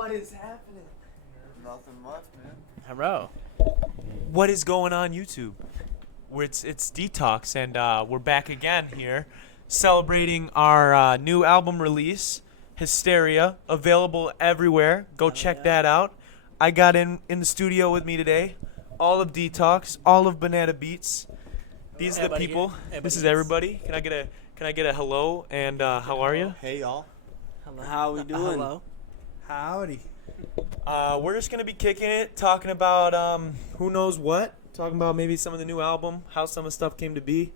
What is happening? Nothing much, man. Hello. What is going on YouTube? It's Detox, and we're back again here, celebrating our new album release, Hysteria, available everywhere. Go check that out. I got in the studio with me today, all of Detox, all of Banana Beatz. These are the people. This is everybody. Can I get a hello and how are you? Hey, y'all. Hello. How we doing? Hello. Howdy. We're just gonna be kicking it, talking about who knows what, talking about maybe some of the new album, how some of the stuff came to be,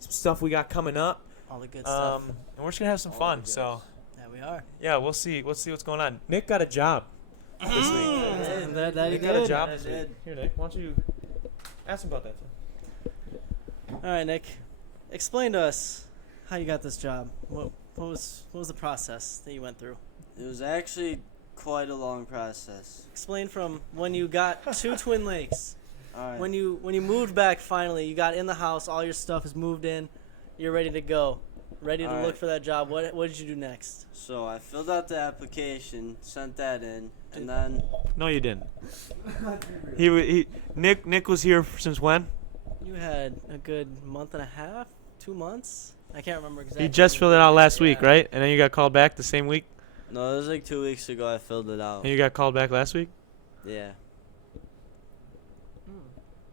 some stuff we got coming up, All the good stuff. and we're just gonna have some fun. So Yeah, we are. yeah, we'll see what's going on. Nick got a job this week. That he Nick got a did. job this week. Here, Nick, why don't you ask him about that? All right, Nick. Explain to us how you got this job. What was the process that you went through? It was actually quite a long process. Explain from when you got to Twin Lakes, All right. when you moved back finally, you got in the house, all your stuff is moved in, you're ready to go, ready to All look right. for that job. What did you do next? So I filled out the application, sent that in, and then No, you didn't. Nick was here since when? You had a good month and a half, 2 months. I can't remember exactly. You just filled it out last week, Yeah. right? And then you got called back the same week, no, it was like 2 weeks ago I filled it out. and you got called back last week. Yeah.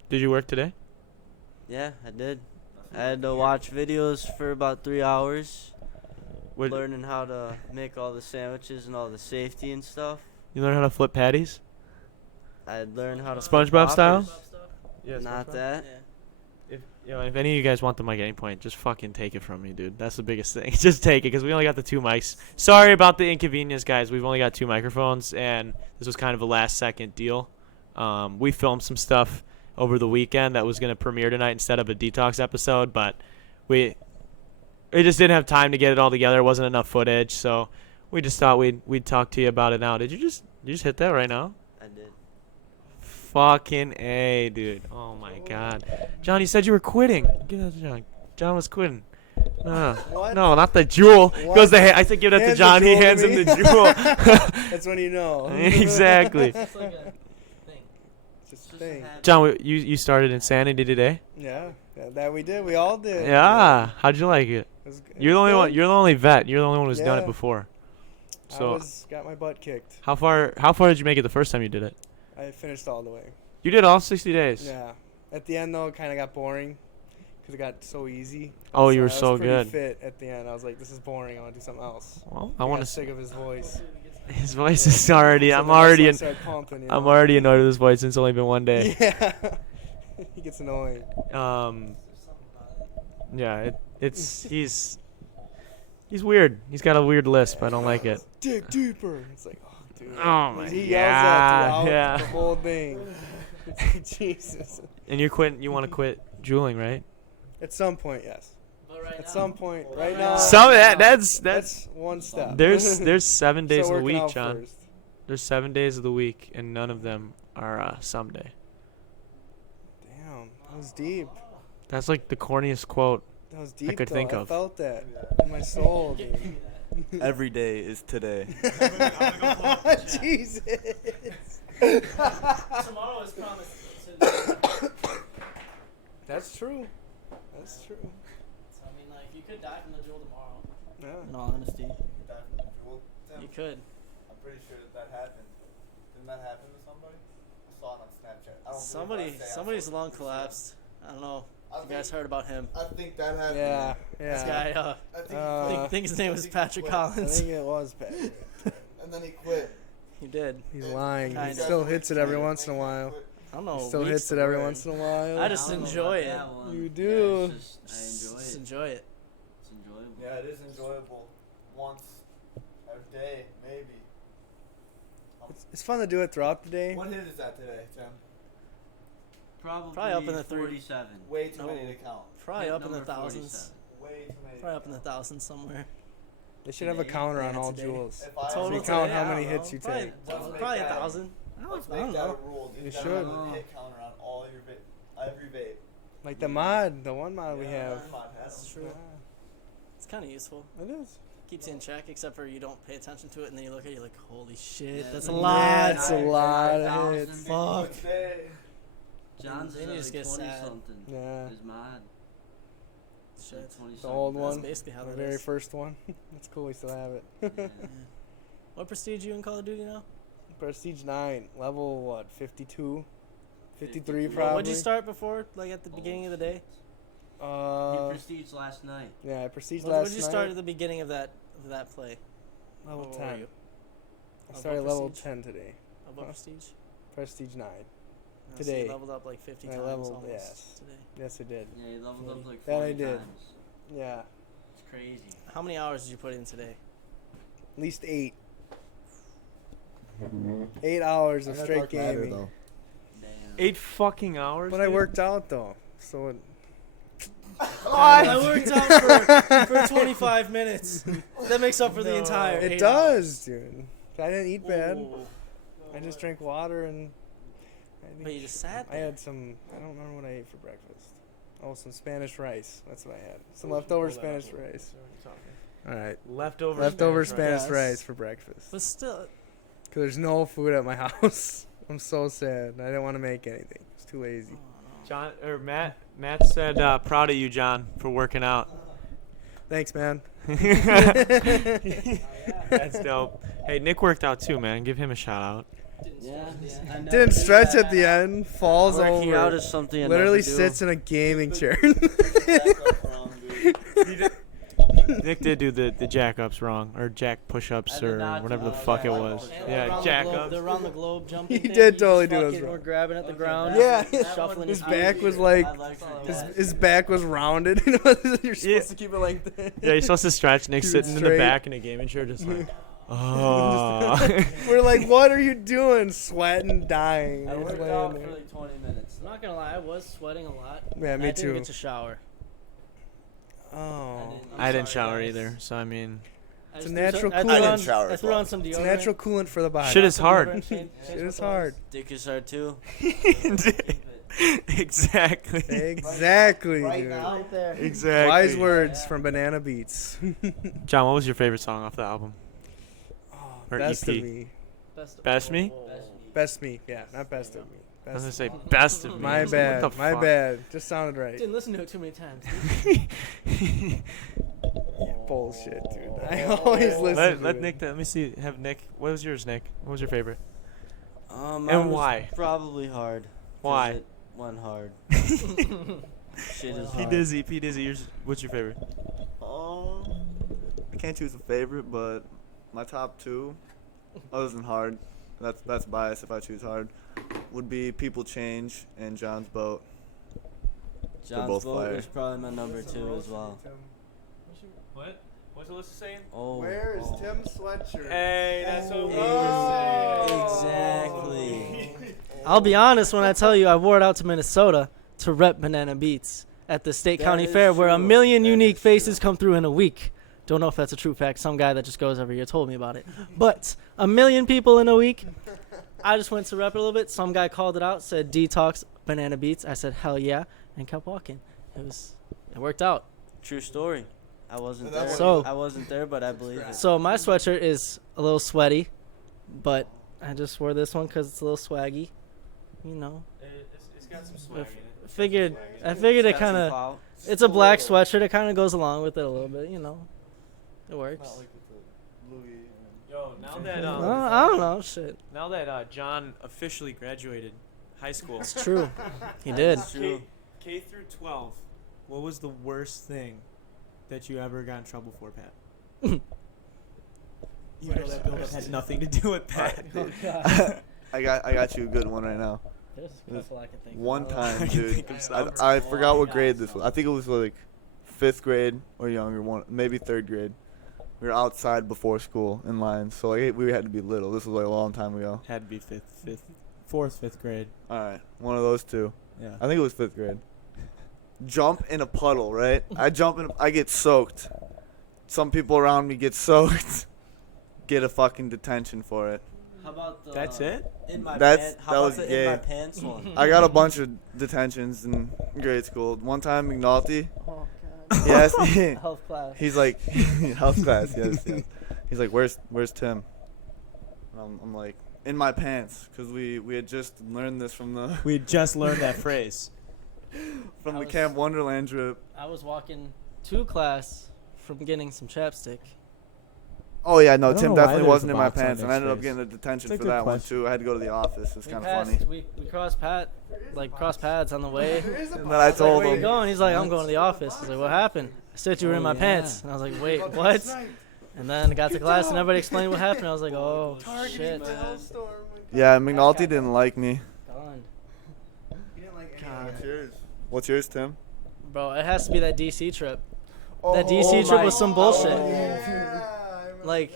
Did you work today? Yeah, I did. I had to watch videos for about 3 hours, What, learning how to make all the sandwiches and all the safety and stuff. you learn how to flip patties? I learned how to SpongeBob style? Yeah, not that. If any of you guys want the mic at any point, just fucking take it from me, dude. That's the biggest thing. Just take it, because we only got the 2 mics. Sorry about the inconvenience, guys. We've only got 2 microphones, and this was kind of a last-second deal. We filmed some stuff over the weekend that was going to premiere tonight instead of a Detox episode, but we just didn't have time to get it all together. It wasn't enough footage, so we just thought we'd talk to you about it now. Did you just hit that right now? I did. Fucking A, dude. Oh, my God. John, you said you were quitting. Give that to John. John was quitting. No, What? no, not the jewel. What? Goes the I said give that to Hands the John. He jewel to hands him me. the jewel. That's when you know. Exactly. It's like a thing. Just a thing. John, you started Insanity today? Yeah, that we did. We all did. Yeah. How'd you like it? It was- it You're the was only good. one. You're the only vet. You're the only one who's done it Yeah. before. So got my butt kicked. how far did you make it the first time you did it? I finished all the way. You did all 60 days. Yeah. At the end though, it kind of got boring because it got so easy. Oh, you were I was so pretty good. fit at the end. I was like, this is boring. I want to do something else. Well, I I want got to. sick of his voice. His voice is already. So I'm then that's already. when I started pumping, you I'm know? already annoyed with his voice since it's only been one day. Yeah. He gets annoying. Yeah, he's weird. He's got a weird lisp. I don't like it. Dig deeper. It's like, oh, dude. Oh my He yells that God, throughout yeah. the whole thing. It's like, Jesus. And you want to quit juuling, right? At some point, yes. But right At now, some point, right now. That's one step. there's 7 days Still of the working week, out John. first. There's 7 days of the week, and none of them are someday. Damn, that was deep. That's like the corniest quote. That was deep. could though. think I of. felt that in my soul, dude. Every day is today. Jesus. tomorrow is promised. That's true. That's true. So, I mean, like, you could die from the jewel tomorrow. Yeah. In all honesty, you could. I'm pretty sure that happened. Didn't that happen to somebody? I saw it on Snapchat. I don't Somebody's lung collapsed. I don't know. If you guys heard about him? I think that happened. Yeah. This Yeah. guy. Uh, I think his name was Patrick I Collins. think it was Patrick. And then he quit. He did. He's lying. He Kinda. still hits it every once in a while. I don't know. He still weeks hits it to every work. once in a while. I just enjoy it. You do. Just enjoy it. It's enjoyable. Yeah, it is enjoyable. Once a day, maybe. It's fun to do it throughout the day. What hit is that today, Tim? Probably up in the 47. Way too No. many to count. Probably Hit up in the number thousands. 47. Way too many. Probably up in the thousands somewhere. They should have a counter on Yeah, all today. jewels. If I Total you count today, how I many don't hits know. you Probably, take. probably 1,000. I Let's don't make that a know. rule. You You should. should. Have a hit counter on all your every vape. Like the mod, the one mod we have. Every mod has That's them. true. Yeah, It's kind of useful. it is. Keeps you in check, except for you don't pay attention to it, and then you look at it, you're like, holy shit, Yeah, that's a yeah, lot. That's a lot of 5,000. hits. Fuck. John's Then you is just like get 20 sad. something. Yeah. Is mad. It's Shit. like 20 The old something. That's one. basically how The that very is. first one. That's cool. We still have it. Yeah. What prestige you in Call of Duty now? Prestige 9, level what? 52, 53 53. probably. What'd you start before, like at the beginning of the day? He prestige last night. Yeah, Prestige What last would you night. start at the beginning of that play? Level What were 10. you? I Of started what level prestige? 10 today. Of what Huh? prestige? Prestige 9. No, so Today. you leveled up like 50 I times leveled, almost yes. today. Yes, I did. Yeah, he leveled up like That I 40 did. times. Yeah, It's crazy. How many hours did you put in today? at least 8. 8 hours of straight gaming. Damn. 8 fucking hours. But I dude? worked out though, so it, I worked out for 25 minutes. That makes up for the entire. it 8 does, dude. I didn't eat hours. bad. Ooh. I just drank water and. I But think you just sat I there. had some. I don't remember what I ate for breakfast. Oh, some Spanish rice. That's what I had. Some leftover Spanish rice. All right. Leftover Spanish Yes. rice for breakfast. But still, Cause there's no food at my house. I'm so sad. I didn't want to make anything. It's too lazy. John or Matt. Matt said, "Proud of you, John, for working out." Thanks, man. That's dope. Hey, Nick worked out too, man. Give him a shout out. Yeah. I never Didn't do stretch that. at the end. Falls Working out over. is something I Literally never do. sits in a gaming chair. Nick did do the jack ups wrong, or jack push I ups, did or not whatever do the that. fuck it Yeah, was. like Yeah, around jack the globe, ups. the around the globe jumping. He thing, did you just totally do fucking those were wrong. grabbing at the ground. Yeah. Shuffling His his back feet. was like. I like that. His back was rounded. You're supposed Yeah. to keep it like that. Yeah, you're supposed to stretch. Nick's Keep it sitting in the straight. back in a gaming chair, just like, oh. We're like, what are you doing? Sweating, dying. I He's worked laying out there. for like 20 minutes. I'm not gonna lie, I was sweating a lot. Yeah, and me I didn't too. get to shower. Oh. I didn't sorry, shower guys. either, so I mean, I It's just a threw natural some- I coolant. threw I on- didn't shower I as threw well. on some deodorant. It's a natural coolant for the body. Shit is Some hard. deodorant, changed Shit my is clothes. hard. Dick is hard too. exactly. Exactly, Right dude. now? Right there. Exactly. Wise words from Banana Beats. John, what was your favorite song off the album? Or Best EP? of me. Best Me? Best me. Yeah, not best of me. I was gonna Best say best of me. my What bad. the My fuck? bad. Just sounded right. Didn't listen to it too many times. Bullshit, dude. I always listen to Let it. Nick. Let me see. Have Nick. What was yours, Nick? What was your favorite? Mine And was why? Probably hard. 'cause Why? It went hard. Shit is P hard. Dizzy. P Dizzy. Yours. What's your favorite? I can't choose a favorite, but my top two, other than hard, that's bias if I choose hard, would be People Change and John's Boat. John's both vote fire. is probably my number 2 as well. What? What's Alyssa saying? Oh. Where is oh. Tim's sweatshirt? Hey, that's so Exactly. I'll be honest when I tell you I wore it out to Minnesota to rep Banana Beats at the State That County is Fair where a true. million That unique is faces true. come through in a week. Don't know if that's a true fact. Some guy that just goes every year told me about it. But a million people in a week. I just went to rep it a little bit. Some guy called it out, said Detox Banana Beats. I said hell yeah, and kept walking. It worked out. True story. I wasn't That there. So- I wasn't there, but I believe it. So my sweatshirt is a little sweaty, but I just wore this one because it's a little swaggy. You know, It's got some swag in it. I figured it Got some kind of. clout. It's a black sweatshirt. It kind of goes along with it a little bit. You know, it works. Yo, now that I don't know. Shit, now that John officially graduated high school, it's true. He did. It's true. K through 12, what was the worst thing that you ever got in trouble for, Pat? You know that build-up had nothing to do with Pat. I got you a good one right now. There's a couple I can think. One of. time, I can dude, think of some. I forgot what grade this was. I think it was like 5th grade or younger, maybe 3rd grade. We were outside before school in line, so like we had to be little. This was like a long time ago. Had to be fourth, fifth grade. All right, one of those two. Yeah. I think it was 5th grade. Jump in a puddle, right? I get soaked. Some people around me get soaked. Get a fucking detention for it. How about the That's it? in my That's- pants? How that about was the gay. in my pants one? I got a bunch of detentions in grade school. One time, McNulty, Yes. Health class. He's like, health class. Yes. He's like, where's Tim? And I'm like, in my pants, because we had just learned this from the We just learned that phrase. from I the was- Camp Wonderland trip. I was walking to class from getting some chapstick. Oh yeah, no, I don't Tim know why definitely there's wasn't a in my box on pants, and I ended up X-rays. getting a detention It's a for good that one question. too. I had to go to the office. It's We kind of passed. funny. We crossed crossed paths on the way. And then I I was like, told where you him, going? He's like, I'm going to the office. I was like, what happened? I said you were in my yeah. pants. And I was like, wait, what? And then I got to class and everybody explained what happened. I was like, oh, shit. yeah, McNulty didn't like me. Done. What's yours? What's yours, Tim? Bro, it has to be that DC trip. Oh, That DC trip was some bullshit. Yeah. Like,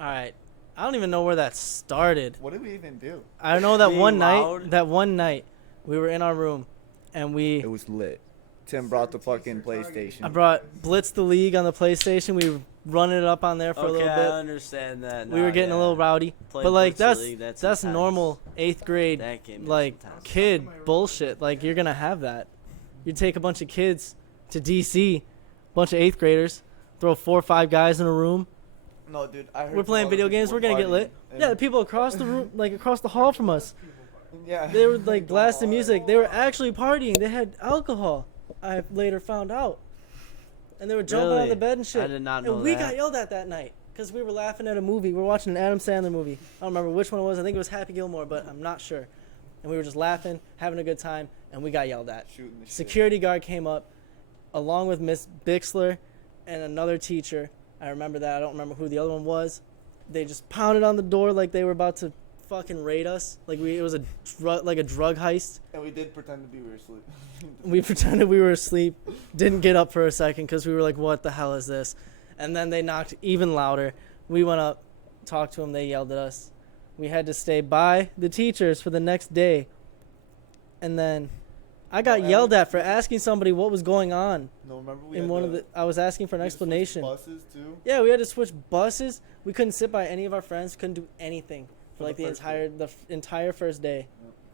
all right. I don't even know where that started. What did we even do? I know that Being one loud. night, we were in our room and It was lit. Tim brought the fucking PlayStation. I brought Blitz the League on the PlayStation. We were running it up on there for a Okay, little I bit. understand that. We were getting a little rowdy. Played But like Blitz League, that's intense. normal 8th grade That game is like intense. kid bullshit. Like you're going to have that. You take a bunch of kids to DC, bunch of 8th graders, throw 4 or 5 guys in a room. No, dude. I heard We're playing video games. We're going to get lit. Yeah, the people across the room, like across the hall from us. Yeah. They were like blasting music. They were actually partying. They had alcohol. I later found out. And they were jumping out of the Really? bed and shit. I did not know And we that. got yelled at that night because we were laughing at a movie. We were watching an Adam Sandler movie. I don't remember which one it was. I think it was Happy Gilmore, but I'm not sure. And we were just laughing, having a good time, and we got yelled at. Shooting the shit. Security guard came up, along with Miss Bixler and another teacher. I remember that. I don't remember who the other one was. They just pounded on the door like they were about to fucking raid us. Like it was a drug heist. And we did pretend we were asleep. We pretended we were asleep, didn't get up for a second because we were like, what the hell is this? And then they knocked even louder. We went up, talked to them, they yelled at us. We had to stay by the teachers for the next day. And then I got yelled at for asking somebody what was going on. No, remember we In had one of the the, I was asking for an we had to switch explanation. Buses too. Yeah, we had to switch buses. We couldn't sit by any of our friends. Couldn't do anything for For like the the first entire first day.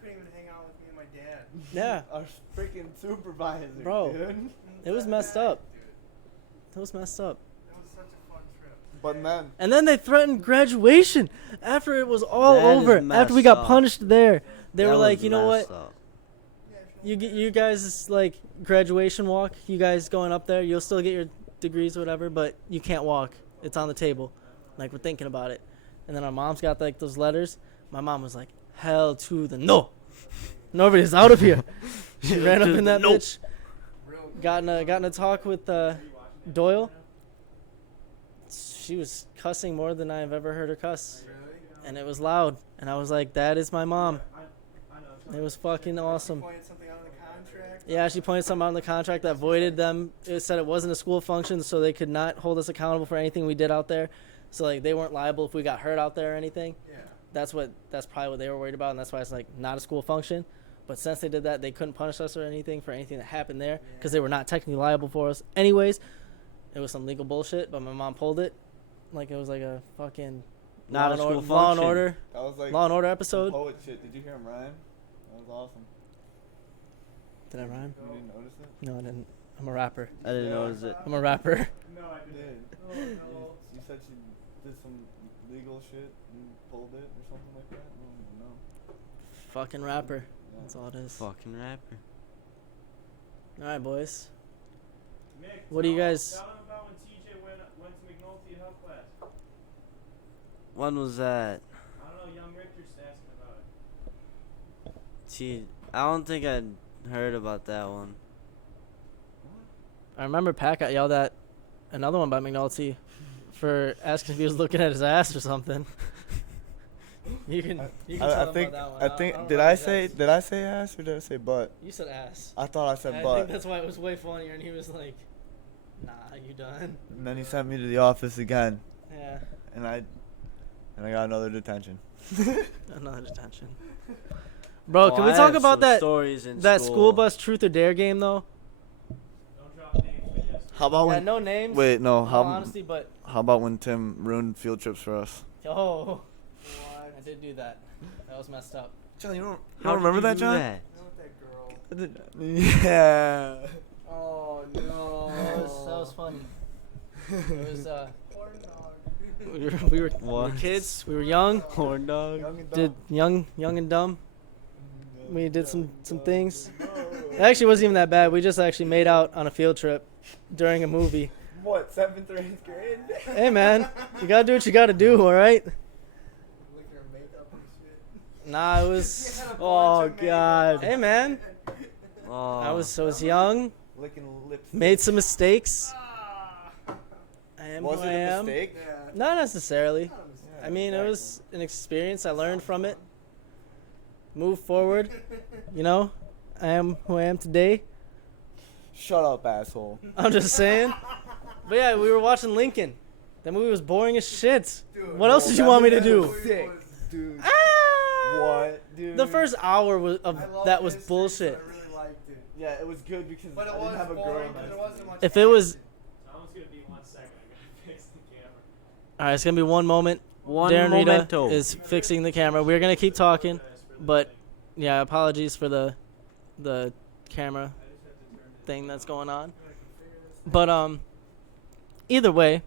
Couldn't even hang out with me and my dad. Yeah, Our freaking supervisor, Bro. dude. it was messed up. It was messed up. It was such a fun trip. But then, And then they threatened graduation after it was all That is over. After we messed got up. punished there, they That were like, was you know what? messed up. You guys like graduation walk. You guys going up there, you'll still get your degrees or whatever, but you can't walk. It's on the table. Like we're thinking about it. And then our mom's got like those letters. My mom was like, hell to the no. Nobody's out of here. She ran up in that bitch. Got in a talk with Doyle. She was cussing more than I've ever heard her cuss. And it was loud. And I was like, that is my mom. It was fucking awesome. Pointed something out in the contract. Yeah, she pointed something out in the contract that voided them. It said it wasn't a school function, so they could not hold us accountable for anything we did out there. So like they weren't liable if we got hurt out there or anything. Yeah. That's probably what they were worried about, and that's why it's like not a school function. But since they did that, they couldn't punish us or anything for anything that happened there because they were not technically liable for us. Anyways, it was some legal bullshit, but my mom pulled it like it was like a fucking Not a school Law and function. Order, that was like Law and Order some episode. poet shit. Did you hear him rhyme? That was awesome. Did I rhyme? You didn't notice it? No, I didn't. I'm a rapper. I didn't notice it. I'm a rapper. You did. You said she did some legal shit and pulled it or something like that? I don't even know. Fucking rapper. Yeah. That's all it is. Fucking rapper. All right, boys. Mick, What do you guys? Tell them about when TJ went to McNulty in health class. When was that? I don't know. Young Richter's asking about it. Gee, I don't think I'd heard about that one. I remember Pat got yelled at another one by McNulty for asking if he was looking at his ass or something. you can tell I them think about that one. I think don't did know I the say exact- did I say ass or did I say butt? You said ass. I thought I said I butt. think that's why it was way funnier, and he was like, "Nah, you done?" And then he sent me to the office again, Yeah, and I got another detention. another detention. Bro, Oh, can we I talk have about some that stories in school bus truth or dare game though? Don't drop names. But yes. How about Yeah, when? no names. Wait, no. in How all honesty, but how about when Tim ruined field trips for us? oh, I did do that. That was messed up. John, you don't How did remember you that, do John? that? You know what that girl? Yeah. Oh no. That was funny. It was we were we were What? kids. We were young. Corn dog. Young and Did dumb. young and dumb. We did some things. It actually wasn't even that bad. We just actually made out on a field trip during a movie. What, 7th or 8th grade? Hey man, you gotta do what you gotta do, all right? Lick your makeup and shit. Nah, it was. Oh God. Hey man, Oh. I was young. Licking lips. Made some mistakes. I am Was who it I a am. mistake? Not necessarily. Yeah, I mean, it exactly. was an experience. I learned from it. Move forward. You know, I am who I am today. Shut up, asshole. I'm just saying. But yeah, we were watching Lincoln. That movie was boring as shit. What else did you want me to do? Sick, dude. Ah! What, dude? The first hour of that was bullshit. I really liked it. Yeah, it was good because But it I was didn't have a girl. boring in because my there wasn't much. If it was, Almost gonna be 1 second. I gotta fix the camera. all right, it's gonna be one moment. One Darren momento. Rita is fixing the camera. We're gonna keep talking, but yeah, apologies for the camera thing that's going on. But either way,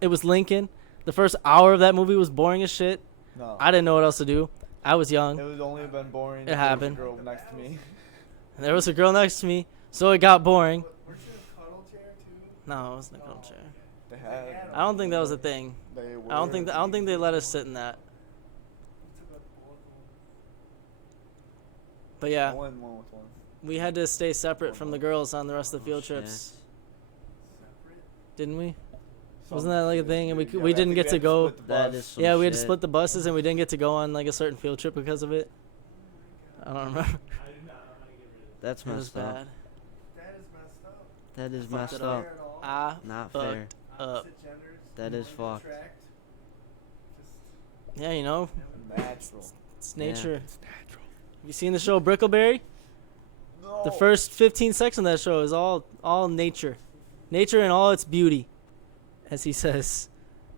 it was Lincoln. The first hour of that movie was boring as shit. No. I didn't know what else to do. I was It young. would only been boring. if It there was happened. a girl next to me. There was a girl next to me, so it got boring. Weren't you in a cuddle chair too? No, it wasn't a cuddle chair. They had. I don't think that was a thing. They were. I don't think they let us sit in that. But I yeah, went one with one. we had to stay separate from the girls on the rest of the field trips, didn't we? Wasn't that like a thing? And we Yeah, we I didn't think get we to had go. split the That bus. is some Yeah, we had to shit. split the buses, and we didn't get to go on like a certain field trip because of it. I don't remember. That's It was messed up. bad. That is messed up. That is Fucked messed it up. up. Ah, Not fair. fucked up. Opposite genders That is fucked. attract. Just Yeah, you know, Natural. it's Yeah. nature. You seen the show Brickleberry? No. The first 15 seconds of that show is all nature, nature in all its beauty, as he says.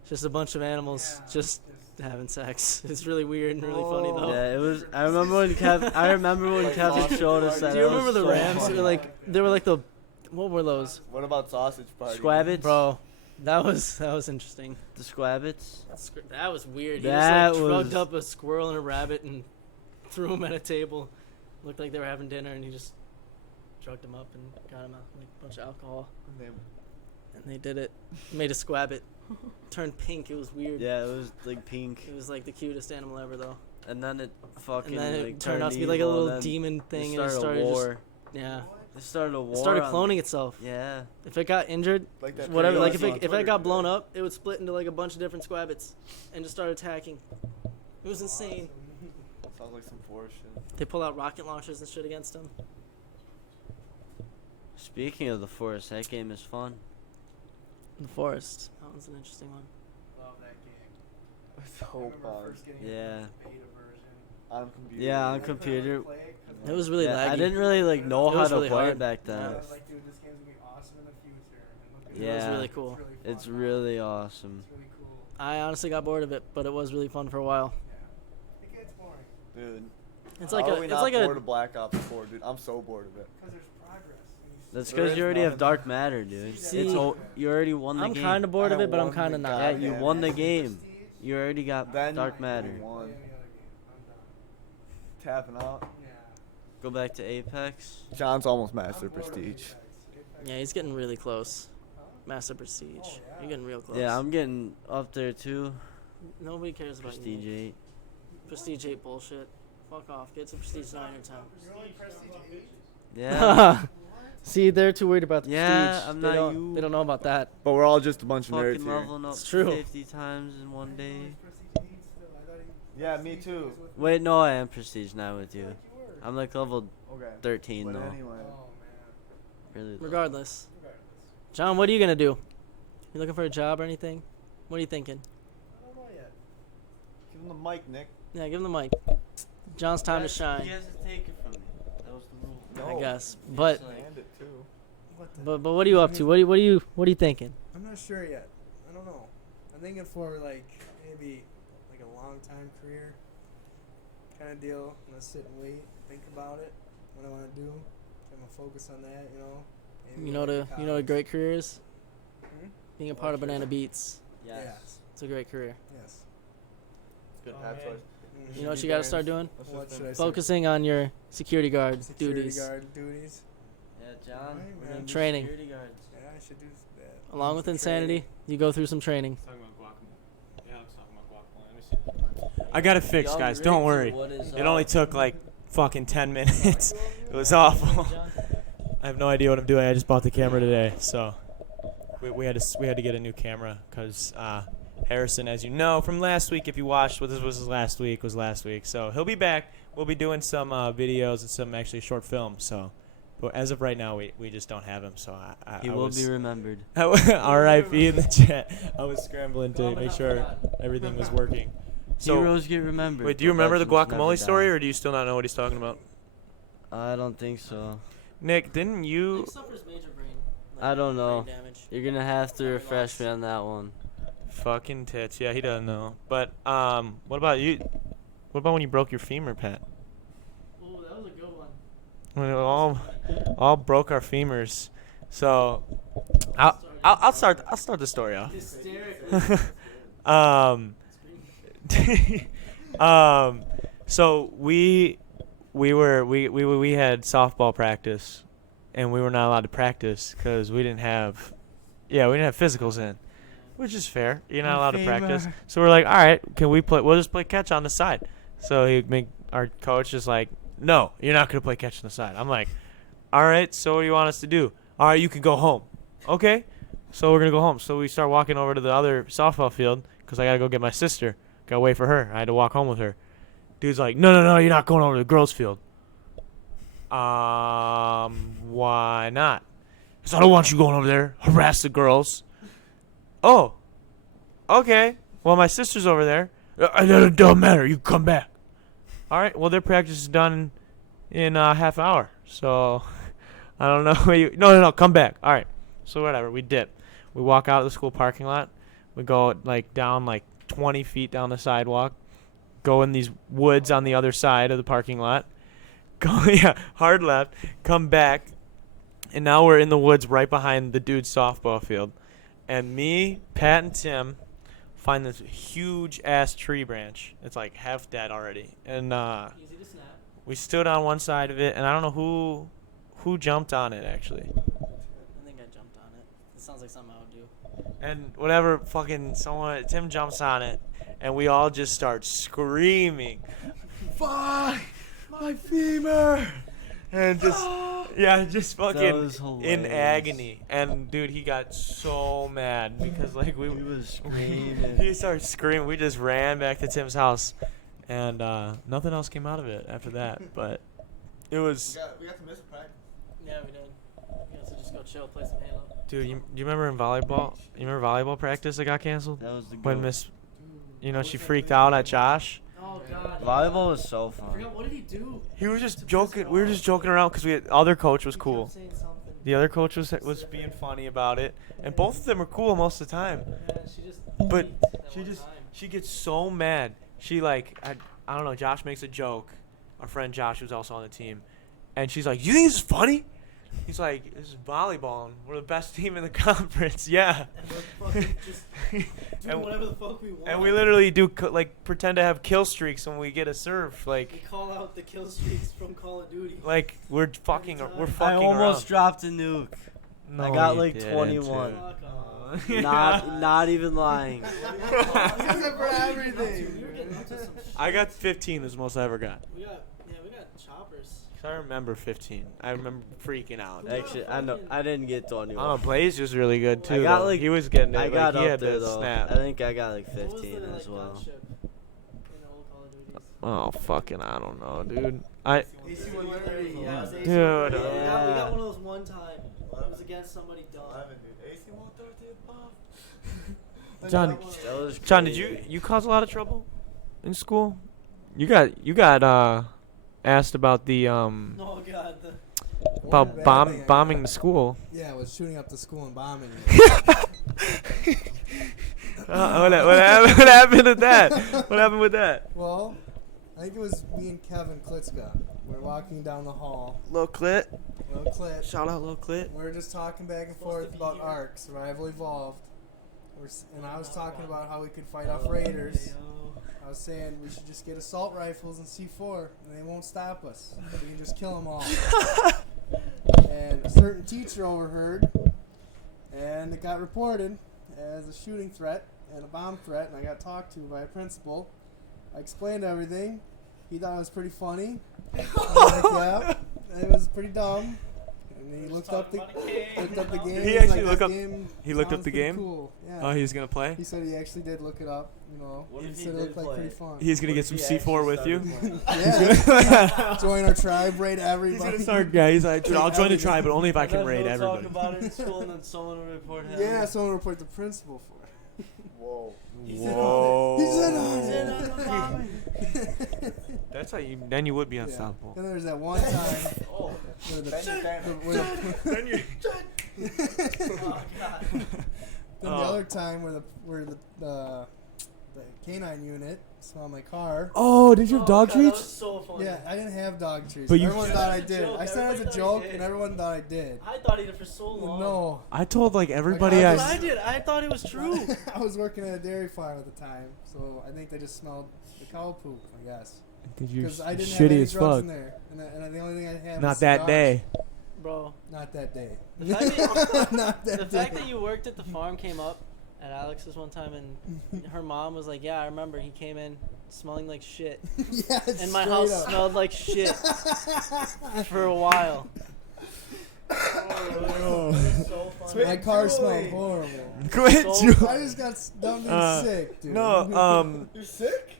Just a bunch of animals just having sex. It's really weird and really funny though. Yeah, it was. I remember when Kevin showed us that. Do you it was remember the so Rams? funny. They were like the, what were those? What about sausage party? Squabbits? Bro, that was interesting. The Squabbits? That was weird. He That just like drugged was- up a squirrel and a rabbit and threw them at a table. Looked like they were having dinner, and he just drugged them up and got them like a bunch of alcohol. And they did it. Made a squabbit. Turned pink. It was weird. Yeah, it was like pink. It was like the cutest animal ever, though. And then it fucking And then it like, turned out to be like a evil, little and then demon they thing, and it started started a just war. yeah. It started a war. It started on- cloning itself. Yeah. If it got injured, Like that whatever. video Like I if saw on it Twitter got today. blown up, it would split into like a bunch of different squabbits, and just start attacking. It was insane. Sounds like some forest shit. They pull out rocket launchers and shit against them. Speaking of the forest, that game is fun. The forest. That was an interesting one. love that game. It's I so remember fun. first getting Yeah. the beta version. On computer. Yeah, on I couldn't really computer. play it 'cause It was really Yeah, laggy. I didn't really like know It how was to really play hard. it back then. Yeah. I was like, dude, this game's gonna be awesome in the future. And look at It was Yeah. really cool. It's really, It's fun now. really awesome. It's really cool. I honestly got bored of it, but it was really fun for a while. Yeah. It gets boring Dude. It's like how a. are we It's not like bored a. of Black Ops 4, dude? I'm so bored of it. because there's progress. And you That's There because is you already have nothing. dark matter, dude. See, You already won the I'm game. kind of bored of I it, but I'm won kind of the not. Yeah, you goddamn won the Prestige, game. You already got Then dark you matter. won. play any other game. I'm done. Tapping out. Yeah. Go back to Apex. John's almost I'm master bored of prestige. Apex. Apex. Yeah, he's getting really close. Huh? Master Prestige. Oh, yeah. You're getting real close. Yeah, I'm getting up there too. Nobody cares about Prestige you. 8. Prestige 8 bullshit. Fuck off. Get some Prestige 9 in town. You're only Prestige 8? Yeah. See, they're too worried about the Yeah, Prestige. I'm they not don't, you. They don't know about that. But we're all just a bunch of nerds Fucking here. leveling up It's true. 50 times in one day. Prestige 8 still. I thought he Yeah, me Prestige too. was with Wait, no, I am Prestige now with you. you. Like you were. I'm like level Okay. 13 But though. anyway. Oh man. Really low. Regardless. Regardless. John, what are you going to do? You looking for a job or anything? What are you thinking? I don't know yet. Give him the mic, Nick. Yeah, give him the mic. John's time to shine. You guys take it from me. That was the rule. I guess. But Hand it too. What the? but what are you up to? What are you thinking? I'm not sure yet. I don't know. I'm thinking for like maybe like a long time career kind of deal. I'm gonna sit and wait, think about it, what I want to do. I'm gonna focus on that, you know, You know what a great career is? Hmm? Being a part of Banana Beats. Yes. It's a great career. Yes. Good Oh, hat man. choice. You know what you got to start doing? What should I say? Focusing on your security guard Security duties. guard duties. Yeah, John. Right, we're man. gonna be Training. security guards. Yeah, I should do that. Along with Some insanity, you go through some training. Talking about guacamole. Yeah, I was talking about guacamole. Let me see. I got it fixed, Young guys. Rick, Don't worry. what is It up? only took like fucking 10 minutes. It was awful. I have no idea what I'm doing. I just bought the camera today, so we had to get a new camera because Harrison, as you know from last week, if you watched what this was last week, So he'll be back. We'll be doing some videos and some actually short films. So, but as of right now, we just don't have him. So He will be remembered. R.I.P. in the chat. I was scrambling to make sure everything was working. So, Heroes get remembered. wait, do you but remember the legends never guacamole story, die. or do you still not know what he's talking about? I don't think so. Nick, didn't you? suffers major brain. I don't know. Brain damage. You're gonna have to Memory refresh loss. me on that one. Fucking tits. Yeah, he doesn't know. But what about you? What about when you broke your femur, Pat? Oh, that was a good one. When we all broke our femurs. So I'll start the story off. Hysterical. So we had softball practice, and we were not allowed to practice because we didn't have physicals in, which is fair. You're not allowed to practice. So we're like, all right, can we play? We'll just play catch on the side. So our coach is like, no, you're not gonna play catch on the side. I'm like, all right. So what do you want us to do? All right, you can go home. Okay. So we're gonna go home. So we start walking over to the other softball field because I gotta go get my sister. Gotta wait for her. I had to walk home with her. Dude's like, no, you're not going over to the girls' field. Why not? Because I don't want you going over there, harass the girls. Oh, okay. Well, my sister's over there. It don't matter. You come back. All right. Well, their practice is done in a half hour. So I don't know. No. Come back. All right. So whatever. We dip. We walk out of the school parking lot. We go down 20 feet down the sidewalk. Go in these woods on the other side of the parking lot. Go, hard left. Come back. And now we're in the woods right behind the dude's softball field. And me, Pat, and Tim find this huge-ass tree branch. It's like half dead already. And Easy to snap. we stood on one side of it, and I don't know who jumped on it, actually. I think I jumped on it. It sounds like something I would do. And whatever, Tim jumps on it, and we all just start screaming, "Fuck! My femur!" And just That fucking was in hilarious. agony. And dude, he got so mad because He was screaming. he started screaming. We just ran back to Tim's house, and nothing else came out of it after that. But it was, We got to miss practice. Yeah, we did. We got to just go chill, play some Halo. dude. Do you remember in volleyball? You remember volleyball practice that got canceled That was the when goat. Miss, she freaked out at Josh. Oh God. Volleyball was so I fun. forgot, what did he do? He was just joking. We were just joking around because other coach was He cool. kept saying something. The other coach was being funny about it, and both of them were cool most of the time. Yeah, she just. But peaked that one time. she gets so mad. She I don't know. Josh makes a joke. Our friend Josh, who's also on the team, and she's like, "You think this is funny?" He's like, "This is volleyball. And we're the best team in the conference." Yeah. And we're fucking just doing And- whatever the fuck we want. And we literally do pretend to have kill streaks when we get a serve. We call out the kill streaks from Call of Duty. We're fucking time. I fucking almost around. dropped a nuke. No, I got you like didn't. 21. Fuck off. Not even lying. Except for We everything. were getting up to some I got 15. Is the most I ever got. We got choppers. 'Cause I remember 15. I remember freaking out. Actually, I know I didn't get 21. Oh, Blaze was really good too. I got, though. like- he was getting it. I got he up had there that though. snap. I think I got like What was 15 the, as well. gunship in old Call of Duties? Oh fucking, I don't know, dude. AC 130. Yeah, it was AC Dude. 130. We got Yeah. one of those one time. It was against somebody dumb. 11, dude. AC 130, John- That was John, did crazy. you cause a lot of trouble in school? You got asked about the Oh God. about bombing the school. Yeah, I was shooting up the school and bombing it. What happened with that? What happened with that? Well, I think it was me and Kevin Klitzka. We're walking down the hall. Lil Clit. Little clip. Shout out Lil Clit. We're just talking back and forth about Ark, Survival Evolved. And I was talking about how we could fight off raiders. I was saying we should just get assault rifles and C4, and they won't stop us. We can just kill them all. And a certain teacher overheard, and it got reported as a shooting threat and a bomb threat, and I got talked to by a principal. I explained everything. He thought it was pretty funny. I was like, yeah, it was pretty dumb. And he looked up the game. He He's actually like, looked up. "That game He looked up sounds the pretty game. Cool. Yeah. Oh, he's gonna play. He said he actually did look it up. You know, What he if he said it did looked like play pretty it? fun. He's gonna get some C4 with you. Yeah. Join our tribe, raid everybody. He's gonna start. Yeah, he's like, dude, I'll join the tribe, but only if I can And then raid we'll everybody. talk about it in school, and then someone will report him. Yeah, someone report the principal for it. Whoa. Whoa. That's how you. Then you would be Yeah. unstoppable. Then there's that one time Oh. where the, Then you Oh, God. then the other time where the canine unit smelled my car. Oh, did you Oh, God, that was so funny. Yeah, I didn't have dog treats. But you- Everyone thought I It was a did. joke. I said it was a Everybody thought you joke, did. and everyone thought I did. I thought he did it for so long. No, I told like everybody. Like, That's I. what I did. I thought it was true. I was working at a dairy farm at the time, so I think they just smelled the cow poop, I guess. Did you Because I didn't have shitty any as drugs fuck? in there, and the only thing I had Not was that cigars. day. Bro, Not that day. the fact that, Not that the day. fact that you worked at the farm came up at Alex's one time, and her mom was like, yeah, I remember he came in smelling like shit. Yeah, And my straight house up. smelled like shit for a while. So funny. My car smelled horrible. Quit, So Ju- I just got done being Uh, sick, dude. No, You're sick?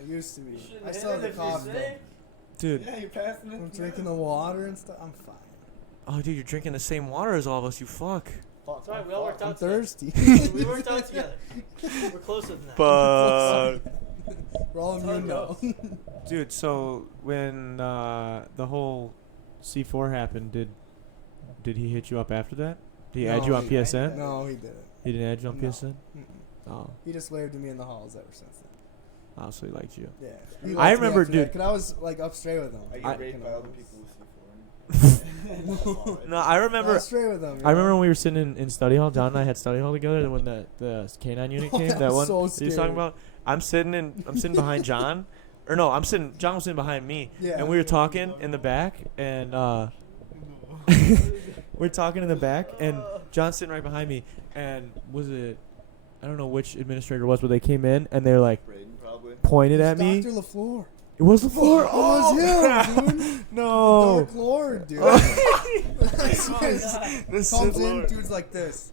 I used to be. Shouldn't I hit still have it the if you're cough though. sick. dude. Yeah, you're passing it. I'm drinking the water and stuff. I'm fine. Oh, dude, you're drinking the same water as all of us. You fuck. That's right, we all worked I'm out together. thirsty. We worked out together. We're closer than that. Fuck. We're all immune now. Dude, so when the whole C4 happened, did he hit you up after that? Did he add you on PSN? No, he didn't. He didn't add you on No. PSN? Mm-mm. Oh. He just waved at me in the halls ever since then. Oh, so he liked you. Yeah. He I liked me remember, after that, dude. 'cause I was like up straight with him. I I- get raped by other people with C4. No, I I remember. was straight with him. you I remember know? when we were sitting in study hall. John and I had study hall together when the canine unit Oh, came. that That was one so he was scary. talking about. I'm sitting behind John, or no, John was sitting behind me, Yeah. and we were talking in the back, and we're talking in the back, and John's sitting right behind me, and was it? I don't know which administrator it was, but they came in and they're like Braden, probably. pointed It's at me. Dr. LaFleur. It was the floor. It was him, dude. No. Dark Lord, dude. This Comes is in, Lord. dude's like this.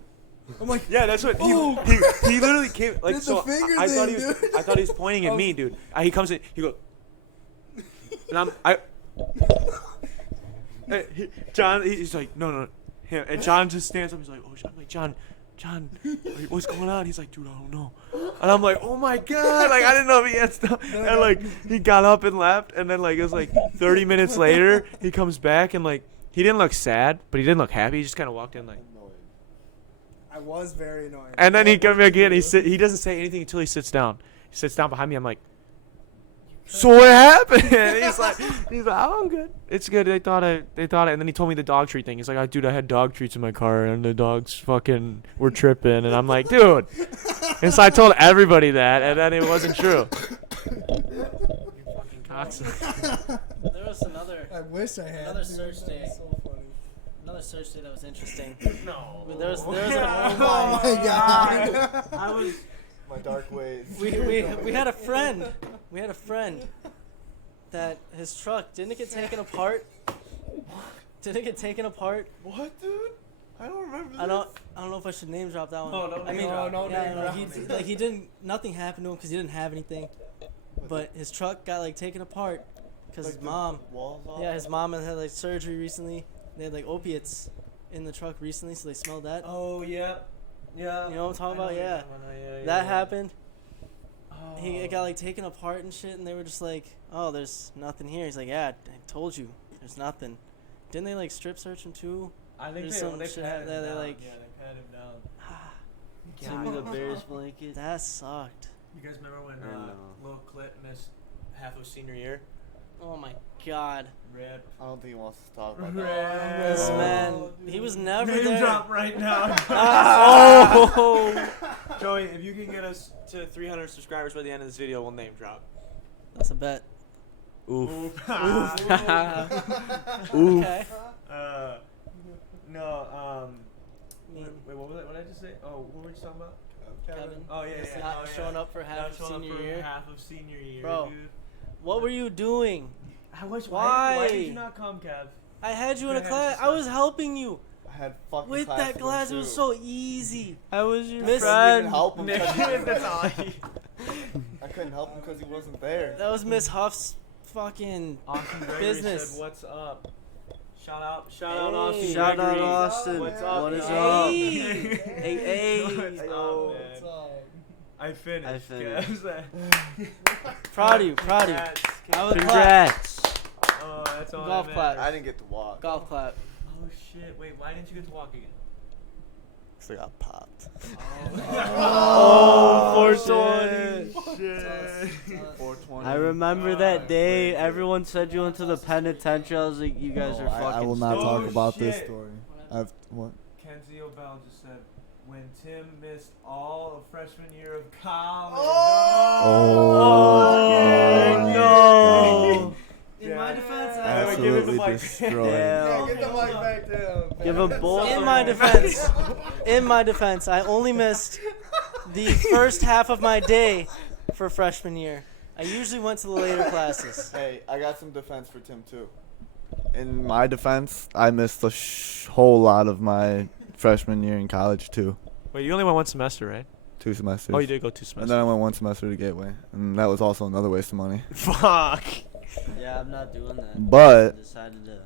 I'm like, Yeah, that's what Oh. he literally came like Did the so. finger I thought thing, he was dude. I thought he was pointing at me, dude. He comes in, he goes, and John, he's like, no, him, and John just stands up. He's like, oh, I'm like, John, what's going on? He's like, dude, I don't know. And I'm like, oh my god, like I didn't know if he had stuff. And like he got up and left, and then like it was like 30 minutes later, he comes back and like he didn't look sad, but he didn't look happy. He just kind of walked in like. I was very annoying. And then he comes back in. He doesn't say anything until he sits down. He sits down behind me. I'm like, so what happened? he's like, oh, I'm good. It's good. They thought it. And then he told me the dog treat thing. He's like, oh, dude, I had dog treats in my car, and the dogs fucking were tripping. And I'm like, dude. And so I told everybody that, and then it wasn't true. You fucking cocksucker. There was another I wish I had. Another dude. search That was day. so funny. search day that was interesting. No. There was a Oh my god. I was My dark ways. we had a friend. We had a friend that his truck didn't get taken apart. Didn't it get taken apart? What, dude? I don't remember this. I don't know if I should name drop that one. No, don't I name mean, drop. No, yeah, name no, drop. he like he didn't. Nothing happened to him because he didn't have anything. But his truck got like taken apart because his mom. Walls off? Yeah, his mom had like surgery recently. They had like opiates in the truck recently, so they smelled that. Oh yeah. Yeah. You know what I'm talking about? Yeah. That happened. It got like taken apart and shit, and they were just like, "Oh, there's nothing here." He's like, "Yeah, I told you, there's nothing." Didn't they like strip search him too? I think There's some shit patted that him they, down. like- Yeah, they patted him down. Send me the Bears blanket. That sucked. You guys remember when I know. Lil Clit missed half of senior year? Oh my God. Rip. I don't think he wants to talk about Rip. that. This Oh. man, he was never Name there. drop right now. Oh. Joey, if you can get us to 300 subscribers by the end of this video, we'll name drop. That's a bet. Oof. Okay. No. Mean Wait, what was that? What did I just say? Oh, what were you talking about? Kevin. Oh yeah, Just yeah. not oh, yeah. showing up for half Not of showing up senior for year. half of senior year, Bro. dude. What were you doing? Why Why? did you not come, Kev? I had you in a Go ahead, class. I was helping you I had fucking with class that to go class. It to. was so easy. I was your Miss- I couldn't even help him. Nick, 'cause he wasn't that's there. all. I couldn't help him because he wasn't there. That was Miss Huff's fucking Austin Gregory business. said, "What's up?" Shout out, Hey. Austin. Shout Gregory. Austin. What's up? What is man? up? Hey. Hey. What's up, Yo. man? What's up? I finished. I finished. Kev. Proud of you. Proud of you. Congrats, I would clap. Congrats. Oh, that's all Golf that clap. matters. I didn't get to walk. Golf clap. Oh shit! Wait, why didn't you get to walk again? Because I got popped. Oh, shit. 420. I remember that day. Everyone said you went to the penitentiary. I was like, you guys are fucking. I will not stupid. talk Oh, about this shit. story. I've what? Kenzie O'Bell just said, when Tim missed all of freshman year of college. Oh, no. In my defense, Absolutely destroyed. Yeah, get the mic back down. Give him both. In my defense, I only missed the first half of my day for freshman year. I usually went to the later classes. Hey, I got some defense for Tim too. In my defense, I missed a whole lot of my freshman year in college too. Wait, you only went one semester, right? 2 semesters. Oh, you did go 2 And semesters. then I went 1 semester to Gateway, and that was also another waste of money. Fuck. Yeah, I'm not doing that. But I decided to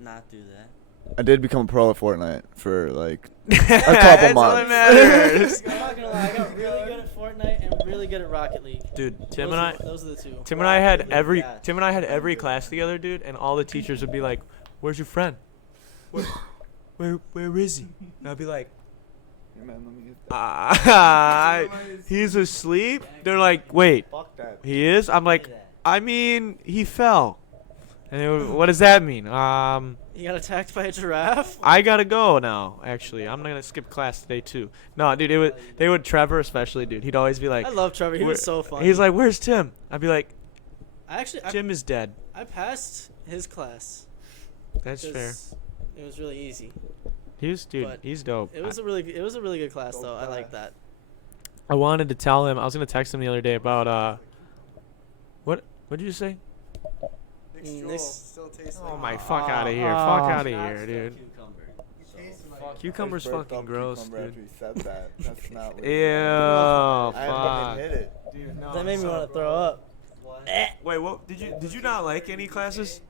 not do that. I did become a pro at Fortnite for like That's all months. that matters. I'm not gonna lie, I got really good at Fortnite and really good at Rocket League. Dude, Tim Those and are- those are the two. Tim and I had Rocket every League, yeah. Tim and I had every class together, dude, and all the teachers would be like, "Where's your friend? Where is he?" And I'd be like, he's asleep. They're like, "Wait, Fuck that. he is?" I'm like, "I mean, he fell." And they would, what does that mean? You got attacked by a giraffe? I gotta go now. Actually, I'm gonna skip class today too. No, dude, they would Trevor especially, dude. He'd always be like, I love Trevor. He "Where-" was so funny. He's like, "Where's Tim?" I'd be like, I "Tim is dead." passed his class. That's fair. 'cause it was really easy. He's But he's dope. It was a really good class though. I like that. I wanted to tell him. I was gonna text him the other day about what did you say? This Still tastes Oh my fuck out of here! Fuck out of here, dude. Cucumber's Burped fucking up gross, cucumber dude. After he said that. That's not what Ew, I haven't fuck. even hit it. that made me want to throw up. Wait, what? Did you not like any classes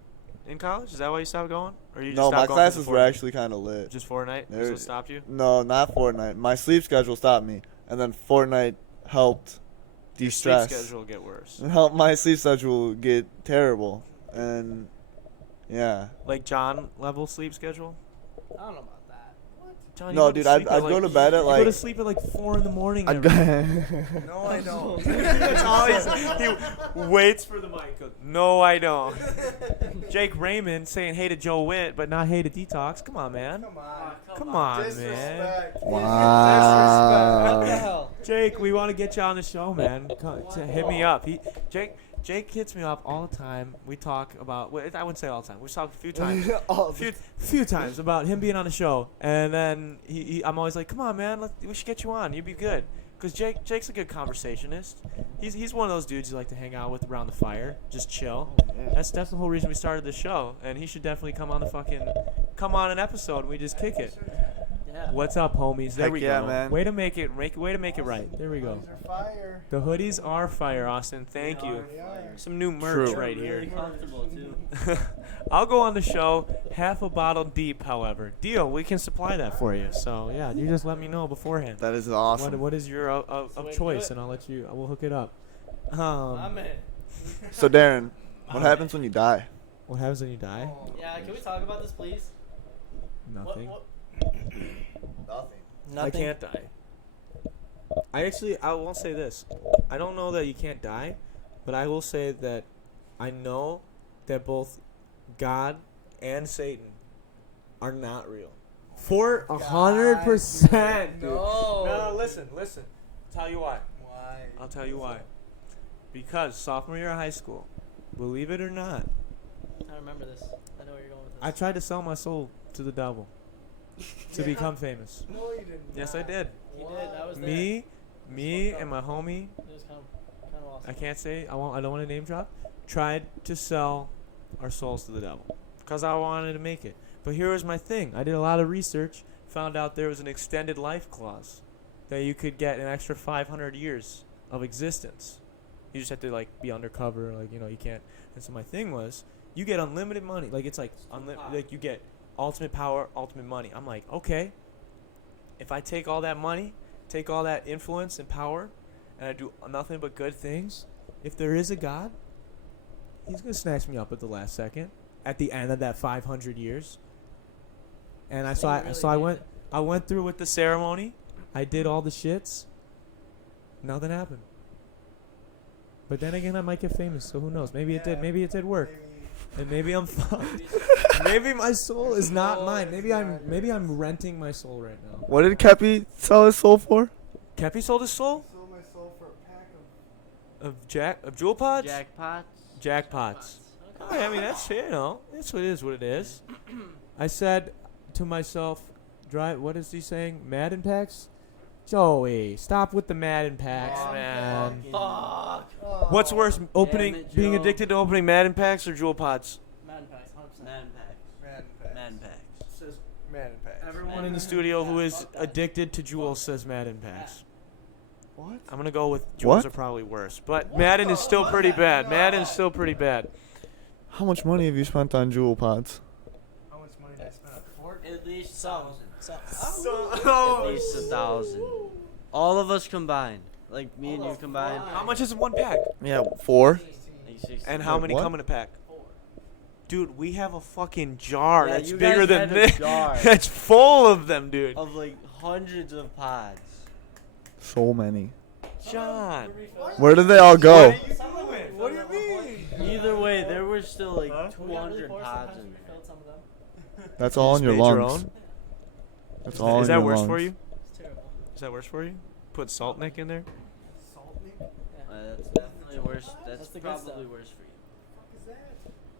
in college? Is that why you stopped going, or you just No, stopped my going classes for were Fortnite? actually kind of lit. Just Fortnite. That's They're- what stopped you. No, not Fortnite. My sleep schedule stopped me, and then Fortnite helped Your sleep de-stress. schedule get worse. It helped my sleep schedule get terrible, and yeah. Like John level sleep schedule. I don't know about that. John, No, dude, I'd go to bed at you go like. to sleep at like 4 in the morning. I'd every go No, I don't. That's always, he waits for the mic. Goes, no, I don't. Jake Raymond saying hey to Joe Witt, but not hey to Detox. Come on, man. Come on, man. Wow. What the hell? Jake, we want to get you on the show, man. Hit me up. Jake hits me up all the time. We talk about. Well, I wouldn't say all the time. We talk a few times. Few times about him being on the show, and then I'm always like, "Come on, man, we should get you on. You'd be good." Because Jake's a good conversationist. He's one of those dudes you like to hang out with around the fire, just chill. That's the whole reason we started the show, and he should definitely come on an episode and we just kick it. Yeah. What's up, homies? There Heck we yeah, go. man. Way to make it right. There we go. Fire. The hoodies are fire, Austin. Thank you. They are. Some new merch True. right here. Comfortable too. I'll go on the show half a bottle deep, however. Deal, we can supply that for you. So, yeah, you just let me know beforehand. That is awesome. What is your of way to do choice, it. and I will hook it up. I'm in. So Darren, what happens when you die? What happens when you die? Yeah, can we talk about this, please? Nothing. Nothing. I can't die. I won't say this. I don't know that you can't die, but I will say that I know that both God and Satan are not real. For 100%, dude. No, listen. Tell you why. Why? I'll tell you why. Because sophomore year of high school, believe it or not, I remember this. I know where you're going with this. I tried to sell my soul to the devil to become famous. No, you didn't. Yes, I did. He did. I was there. Me, and my homie. It was kind of awesome. I can't say. I don't want to name drop. Tried to sell our souls to the devil because I wanted to make it. But here was my thing. I did a lot of research. Found out there was an extended life clause that you could get an extra 500 years of existence. You just have to like be undercover, like you can't. And so my thing was, you get unlimited money. Like it's like like you get ultimate power, ultimate money. I'm like, okay. If I take all that money, take all that influence and power, and I do nothing but good things, if there is a God, he's gonna snatch me up at the last second, at the end of that 500 years. And I went through with the ceremony. I did all the shits. Nothing happened. But then again, I might get famous, so who knows? Maybe it did. Maybe it did work. And maybe I'm fucked. Maybe my soul is not mine. Maybe I'm renting my soul right now. What did Kepi sell his soul for? Kepi sold his soul? Sold my soul for a pack Of jewel pods? Jackpots. Jackpots. Oh, yeah, I mean that's that's what it is. I said to myself, what is he saying? Madden packs? Joey, stop with the Madden packs, man. Fuck. What's worse, being Joe. addicted to opening Madden packs or jewel pods? Madden packs, 100%. Madden packs. Madden packs. Says Madden Packs. Everyone in the studio who is addicted to jewels says Madden packs. What? I'm gonna go with jewels What? are probably worse, but Madden is still pretty bad. Madden's still pretty bad. How much money have you spent on jewel pods? How much money did I spend on Fort? At least Some. 1,000. At least 1,000. All of us combined, like me and you combined. How much is one pack? Yeah, 4. Like 60. And how Wait, many what? come in a pack? Dude, we have a fucking jar Yeah, that's you bigger guys than had a this. jar. That's full of them, dude. Of like hundreds of pods. So many. John. Where did they all go? What do you mean? Either way, there were still like Huh? 200 pods in there. That's all in your Made your lungs. own? That's all Is in that your worse lungs. for you? It's terrible. Is that worse for you? Put salt nick in there? That's definitely worse. That's That's the good probably stuff. worse for you.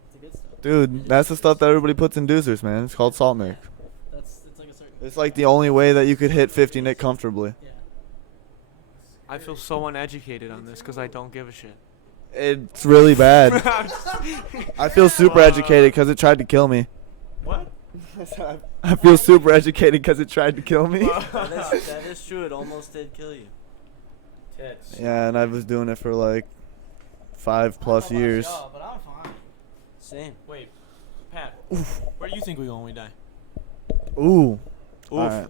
It's the good stuff. Dude, that's the stuff that everybody puts in doozers, man. It's called salt nick. It's like a certain. It's like the only way that you could hit 50 nick comfortably. Yeah. I feel so uneducated on this because I don't give a shit. It's really bad. I feel super educated because it tried to kill me. What? I feel super educated because it tried to kill me. That is true. It almost did kill you. Yeah, and I was doing it for like 5+ years. But I'm fine. Same. Wait, Pat, where do you think we go when we die? Ooh. Oof. Alright.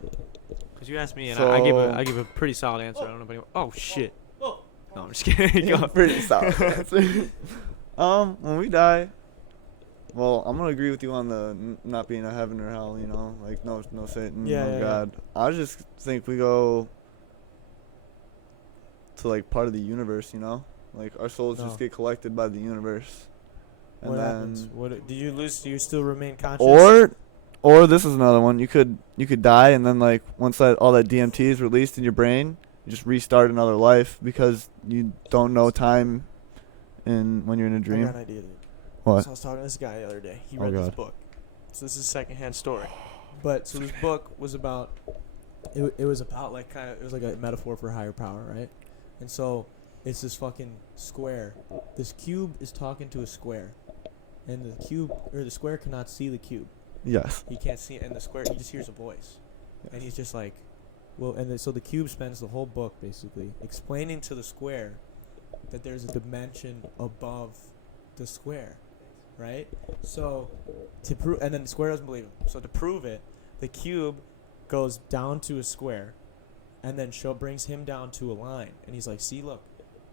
Because you asked me and So- I gave a pretty solid answer. I don't know if anyone. Oh shit. No, I'm just kidding. Go. Pretty solid answer. When we die, well, I'm gonna agree with you on the not being a heaven or hell. Like no Satan, Yeah, no yeah, God. I just think we go to like part of the universe. Like our souls No. just get collected by the universe, and What then happens? What do you lose? Do you still remain conscious? or this is another one. You could die, and then like once all that DMT is released in your brain, you just restart another life because you don't know time when you're in a I dream. got an idea, dude. What? So I was talking to this guy the other day. He Oh, read this God. book. So this is a secondhand story. But so this book was about it was about like it was like a metaphor for higher power, right? And so it's this fucking square. This cube is talking to a square. And the square cannot see the cube. Yes. He can't see it, and the square he just hears a voice. And he's just like so the cube spends the whole book basically explaining to the square that there's a dimension above the square, right? So to prove, and then the square doesn't believe him. So to prove it, the cube goes down to a square, and then brings him down to a line, and he's like, "See, look,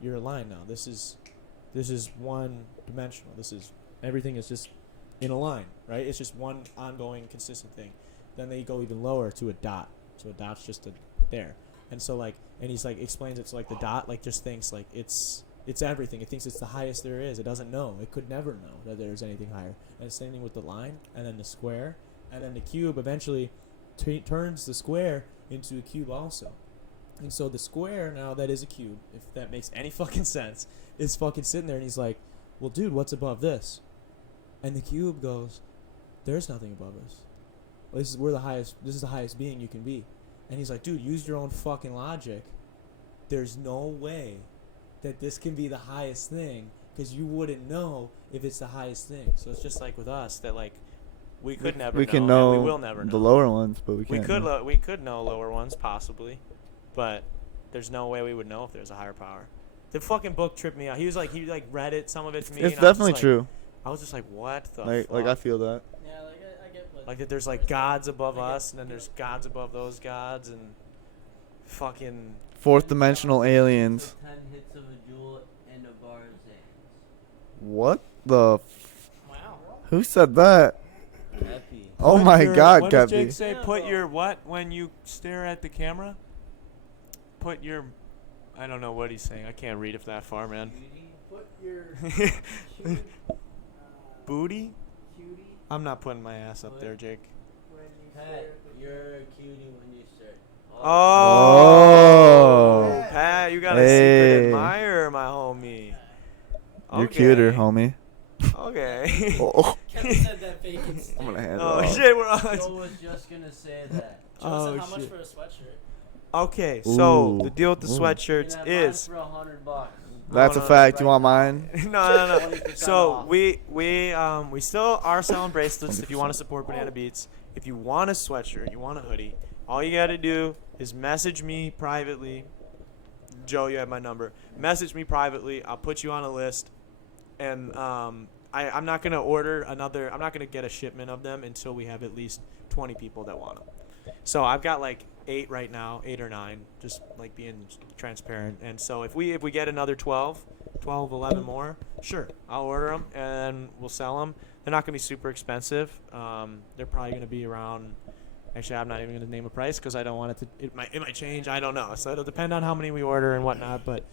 you're a line now. This is one dimensional. Everything is just in a line, right? It's just one ongoing, consistent thing." Then they go even lower to a dot. So a dot's just there, and so and he's like explains it. So like the dot just thinks like it's it's everything. It thinks it's the highest there is. It doesn't know. It could never know that there's anything higher. And same thing with the line, and then the square, and then the cube eventually turns the square into a cube also. And so the square now that is a cube, if that makes any fucking sense, is fucking sitting there, and he's like, well, dude, what's above this? And the cube goes, there's nothing above us. This is the highest being you can be. And he's like, dude, use your own fucking logic. There's no way that this can be the highest thing, because you wouldn't know if it's the highest thing. So it's just like with us, that like we could never We know, can know and we will never know. the lower ones, but we We can't. could know. we could know lower ones possibly, but there's no way we would know if there's a higher power. The fucking book tripped me out. He read it, some of it to me. It's and I was just definitely like- true. I was just like, what the Like fuck? I feel that. Yeah, like I get what. Like that there's like gods above us, and then there's gods above those gods, and fucking Fourth dimensional aliens. 10 hits of a jewel and a bar's hands. What the? Wow. Who said that? Happy. Oh Put my your- God, what does Gabby. Jake say? Yeah, Put bro. your what when you stare at the camera? Put your, I don't know what he's saying. I can't read it that far, man. Put your Booty? cutie I'm not putting my ass up there, Jake. when you stare Pat, at the you're a cutie when you stare. Oh, Oh. Pat, you got a Hey. secret admirer, my homie. You're cuter, Okay. homie. Okay. Oh, Kevin said that bacon. I'm gonna hand it Oh off. shit, we're I on. was just gonna say that. Oh, Joe said how much shit. for a sweatshirt? Okay, so Ooh. the deal with the Ooh. You can sweatshirts have is mine for $100. That's a no, fact. You right want now. mine? no. 20% So off. we still are selling bracelets if you want to support Banana Beats. If you want a sweatshirt, you want a hoodie, all you got to do is message me privately. Joe, you have my number. Message me privately. I'll put you on a list, and I'm not gonna order another. I'm not gonna get a shipment of them until we have at least 20 people that want them. So I've got like 8 right now, 8 or 9, just like being transparent. And so if we get another 12, 11 more, sure, I'll order them and we'll sell them. They're not gonna be super expensive. They're probably gonna be around. Actually, I'm not even gonna name a price because I don't want it to. It might change. I don't know. So it'll depend on how many we order and whatnot. But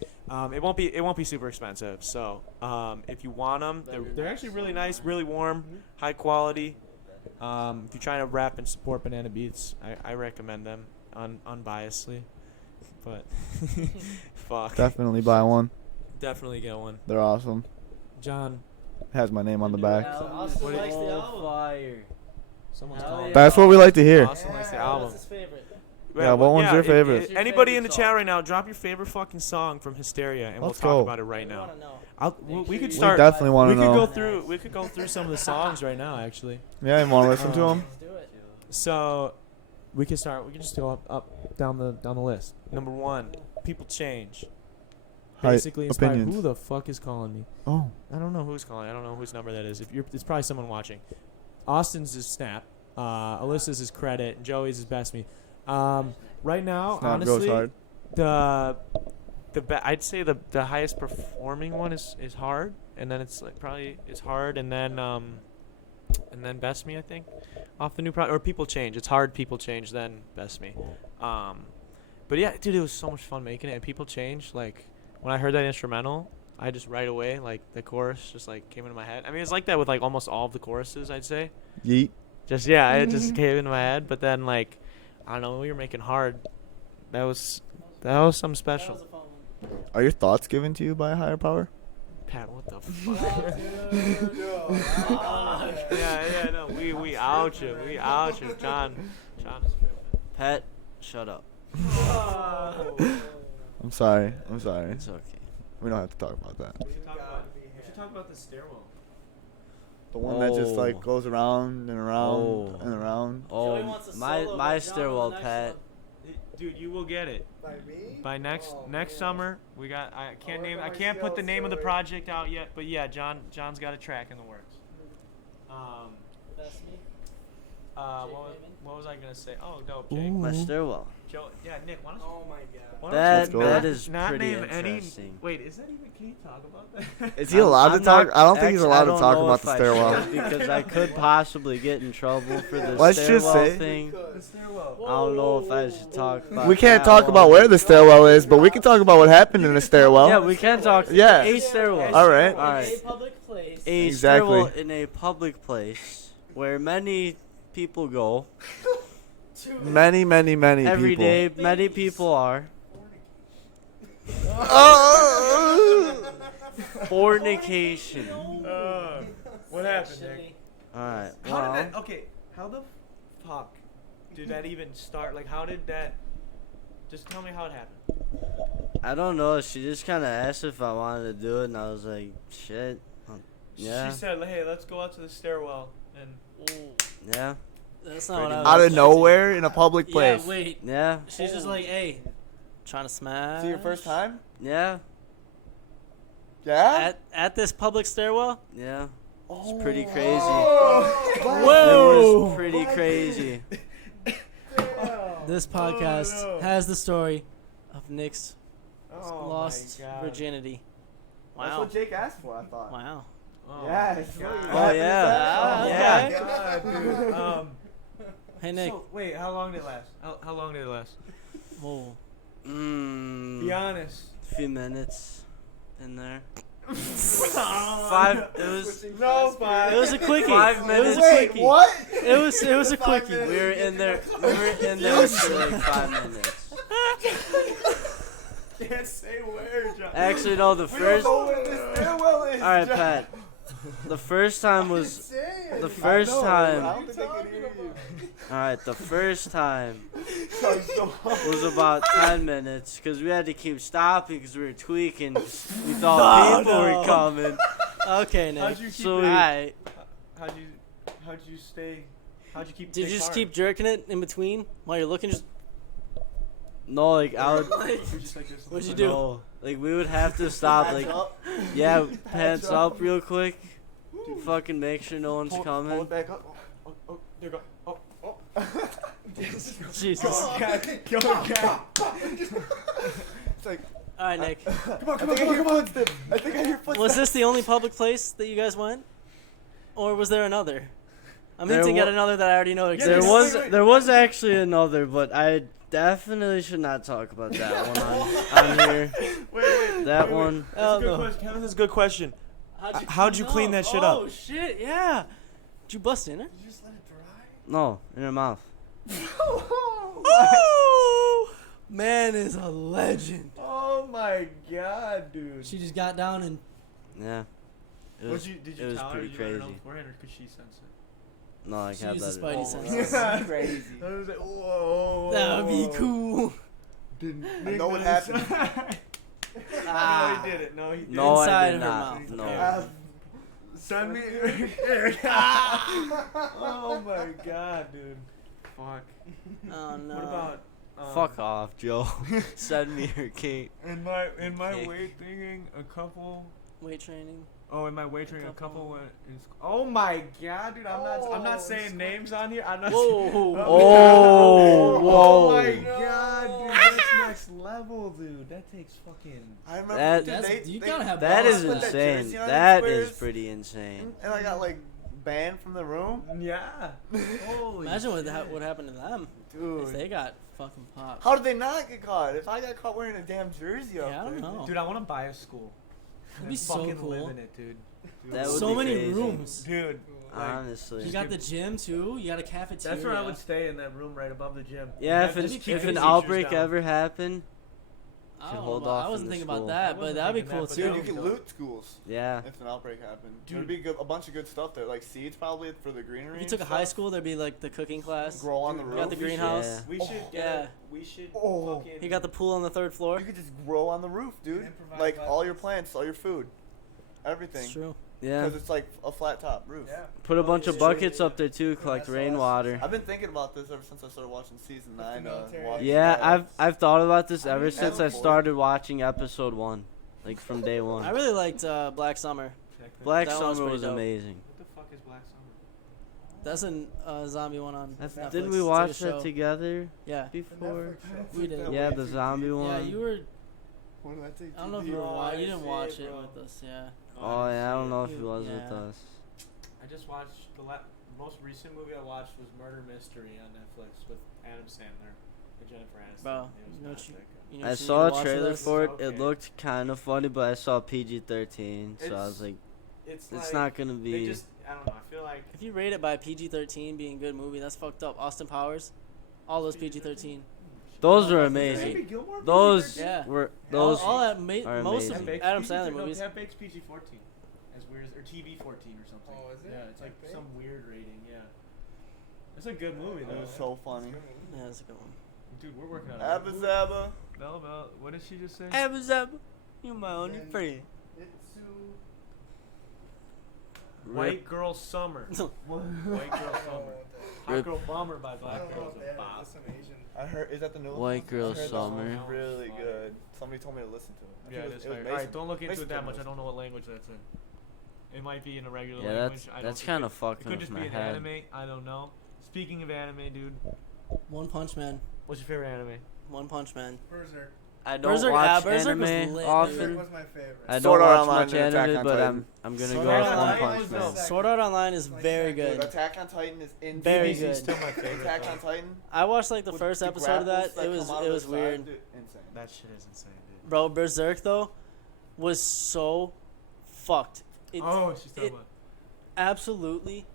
it won't be super expensive. So if you want them, they're actually really nice, really warm, high quality. If you're trying to rap and support Banana Beats, I recommend them unbiasedly. But fuck, Definitely buy one. definitely get one. They're awesome. John, has my name on the New back. album Austin is likes the so album. fire. someone's Hell calling. yeah. That's what we like to hear. Austin likes the Yeah, album. What's his favorite? Yeah, what one's your favorite? Your Anybody favorite in the song? chat right now, drop your favorite fucking song from Hysteria, and Let's we'll talk go. about it right We now. wanna know. We sure could you We start. definitely want We to could know. go through. We could go through some of the songs right now, actually. Yeah, you want to listen to them? Let's do it. So we can start. We can just go up down the list. Number 1, People Change. Hi, Basically inspired. opinions. Who the fuck is calling me? Oh, I don't know who's calling. I don't know whose number that is. It's probably someone watching. Austin's is Snap. Alyssa's is Credit. And Joey's is Best Me. Right now, Snap goes honestly, hard. I'd say the highest performing one is Hard, and then it's like probably it's Hard, and then Best Me, I think, off the new project, or People Change. It's Hard, People Change, then Best Me. But yeah, dude, it was so much fun making it. And People Change, like when I heard that instrumental, I just right away like the chorus just like came into my head. I mean, it's like that with like almost all of the choruses, I'd say. Yeet. Just yeah, it just came into my head. But then like I don't know, when we were making Hard, that was something That special. was a fun one. Are your thoughts given to you by a higher power? Pat, what the fuck? Yeah, no, we out you, John is tripping. Pat, shut up. I'm sorry. It's okay. We don't have to talk about that. We should talk about the stairwell. The one that just like Oh. goes around and around Oh. and around. Oh, Joey wants a my solo, my but John on stairwell, the next Pat. one. Dude, you will get it By me? by next Oh, next man. summer. We got I can't work name on I my can't put the skills, name of the Joey. project out yet, but yeah, John's got a track in the works. Best Me. What was I gonna say? Oh, dope, Jake. My stairwell. Joe, yeah, Nick. Why don't you? Oh my god. Why That don't you that not- is not pretty name any. interesting. Wait, is that even? Can you talk about that? Is he allowed to I'm talk? not- I don't think he's actually, allowed I to don't talk know about if the I stairwell. should, because I could possibly get in trouble for the Let's just stairwell say- thing. The stairwell. I don't know if I should talk about We can't that talk about one. where the stairwell is, but we can talk about what happened in the stairwell. Yeah, we can talk. Yeah. A stairwell. All right. All right. A public place. A Exactly. stairwell in a public place where many people go Many every people. day. Many people are Oh! fornication. What happened, Nick? All right. How Well, did that? Okay, how the fuck did that even start? Like, how did that? Just tell me how it happened. I don't know. She just kind of asked if I wanted to do it, and I was like, "Shit." Yeah. She said, "Hey, let's go out to the stairwell." And Yeah. That's not what I was Out of expecting. nowhere in a public place. Yeah, wait. Yeah. She's just like, hey, trying to smash. Is it your first time? Yeah. Yeah. At this public stairwell? Yeah. It's pretty crazy. Oh. It was pretty crazy. This podcast no. has the story of Nick's oh lost my God. virginity. That's Wow. what Jake asked for, I thought. Wow. Oh Yes. my God. Oh, yeah. Ah, Yeah. okay. God, dude. Hey, Nick. So, wait, how long did it last? How long did it last? Whoa. Be honest. Few minutes in there. Oh, 5. It was. No, five. It was a quickie. 5 It minutes. was a Wait, quickie. what? It was a quickie. We were in there. We were in there for like 5 minutes. Can't say where, John. Actually, no. The first. All where the stairwell is. right, Pat. The first time was. The first I time. don't think I can hear you. All right. The first time was about 10 minutes because we had to keep stopping because we were tweaking. We thought people were coming. Okay, Nick. How'd you keep So it? we- Alright. How'd you stay? How'd you keep? Did you just keep jerking it in between while you're looking? Just No, like I would. what'd you do? No, like we would have to stop. Like, yeah, pants up real quick. Fucking make sure no one's Pull coming. it back up. Oh, there you go. Oh, Jesus. go, cat. It's like, All right, Nick. come on, I hear footsteps. I think I hear footsteps. Was this the only public place that you guys went, or was there another? I'm There hinting at wa- another that I already know There exists. was there was actually another, but I definitely should not talk about that one on here. Wait. That one. Oh, That's a good no. question. Kevin, that's a good question. How'd you clean that shit Oh up? shit, yeah. Did you bust in her? You just let it dry? No, in her mouth. Oh, man is a legend. Oh my God, dude. She just got down and Yeah. It was, Did it was tell her pretty you let her know crazy. beforehand, or could she sense it? No, I she can't used the let spidey it. senses. Yeah. Crazy. I was like, whoa. That would be cool. I know what happened. Ah. No, he did it. No, he did. No, I Inside did her not. mouth. No. Yeah. Send me. Oh my God, dude. Fuck. Oh no. What about? Fuck off, Joe. Send me your cake. In my Okay. weight thinking, a couple. Weight training. Oh, in my weight training, a couple went. Oh my God, dude! I'm not saying names on here. I'm not. Whoa. Oh, whoa. Oh my God, dude! That's next level, dude. That takes fucking. I remember That- That's, you gotta have That balls. is put that insane. jersey on That his is squares. pretty insane. And I got like banned from the room. Yeah. Holy. Imagine what happened to them Dude. if they got fucking popped. How did they not get caught? If I got caught wearing a damn jersey up Yeah, I don't there. know. Dude, I want to buy a school. That'd And be so fucking cool. live in it, dude. That would So be many crazy. rooms. Dude, like, Honestly. You got the gym too. You got a cafeteria. that's where I would stay, in that room right above the gym. Yeah, Have just keep if the an teachers outbreak down. ever happened, I should don't hold know, off I in wasn't the thinking school. about that, I but wasn't that'd be thinking cool that, but too. Dude, that you can dope. loot schools yeah. if an outbreak happened. Dude. There'd be a bunch of good stuff there, like seeds probably for the greenery. If you and took a stuff. high school, there'd be like the cooking class. Grow on the Dude, roof. got the we should- greenhouse. We should get. Yeah. We should. Oh. Fucking. You got the pool on the third floor. You could just grow on the roof, dude. Improvise Like all your violence. plants, all your food, everything. That's true. Yeah. Because it's like a flat top roof. Yeah. Put a bunch of yeah, buckets yeah. up there too, collect SOS. rainwater. I've been thinking about this ever since I started watching season 9. military. Walking Yeah, Dead. I've thought about this I ever mean, since I that's- started watching episode 1, like from day I one. really liked Black Summer. Check that. Black That one's Summer pretty was dope. amazing. What the fuck is Black Summer? That's a zombie one on Netflix. Didn't we It's watch like a show. that together Yeah. before? We did. Yeah, the zombie one. Yeah, you were. When did I take I don't know if you were. You didn't watch it bro. with us. Yeah. Oh yeah, I don't know if he You- was yeah. with us. I just watched the most recent movie I watched was Murder Mystery on Netflix with Adam Sandler and Jennifer Aniston. Bro, It was you know not what you- that good. You know I what you saw need to a watch trailer with us? for it. Okay. It looked kind of funny, but I saw PG-13, so I It's- was like, It's it's like, not gonna They be. just, I don't know. I feel like If you rate it by PG-13 being a good movie, that's fucked up. Austin Powers, all those PG-13. Those were Baby amazing. Gilmore, Those Yeah. were those. all that are most of amazing. Adam Sandler movies. That makes PG-14 as weird as, or TV-14 or something. Oh, is it? Yeah, it's like That big? some weird rating. Yeah. It's a good movie It though. was so funny. Yeah, that's a good one. Dude, we're working on it. Abba Zabba. Bella, what did she just say? You my only Then- friend. White Girl Summer. White Girl Summer. Hot Rip. Girl Bomber by I Black don't know Girls if they and have Bob. this some Asian. I heard. Is that the new one? White Girl I heard that Summer. one's really good. Somebody told me to listen to it. I Yeah, think it is it was fire. All right, Mason. don't look into Mason it that told me much. to I don't know what language that's in. It might be in a regular Yeah, language. that's kind of It fucking could with just my be an head. anime. I don't know. Speaking of anime, dude, One Punch Man. what's your favorite anime? One Punch Man. Berserk. I don't Berserk- watch Berserk was anime lit, often. Berserk was my favorite. I Sword don't Art watch Online much and Attack anime, on but Titan. I'm gonna Sword go Art with One Online Punch was Man. the Sword Art Online is Like very second. Dude, good. Attack on Titan is insane. Very DBZ good. is still my favorite. Attack though. on Titan. I watched like the with first the episode of grapples that. It was come out it of was the side, weird. dude, insane. That shit is insane, dude. Bro, Berserk though was so fucked. It's Oh, she's talking it- about. absolutely.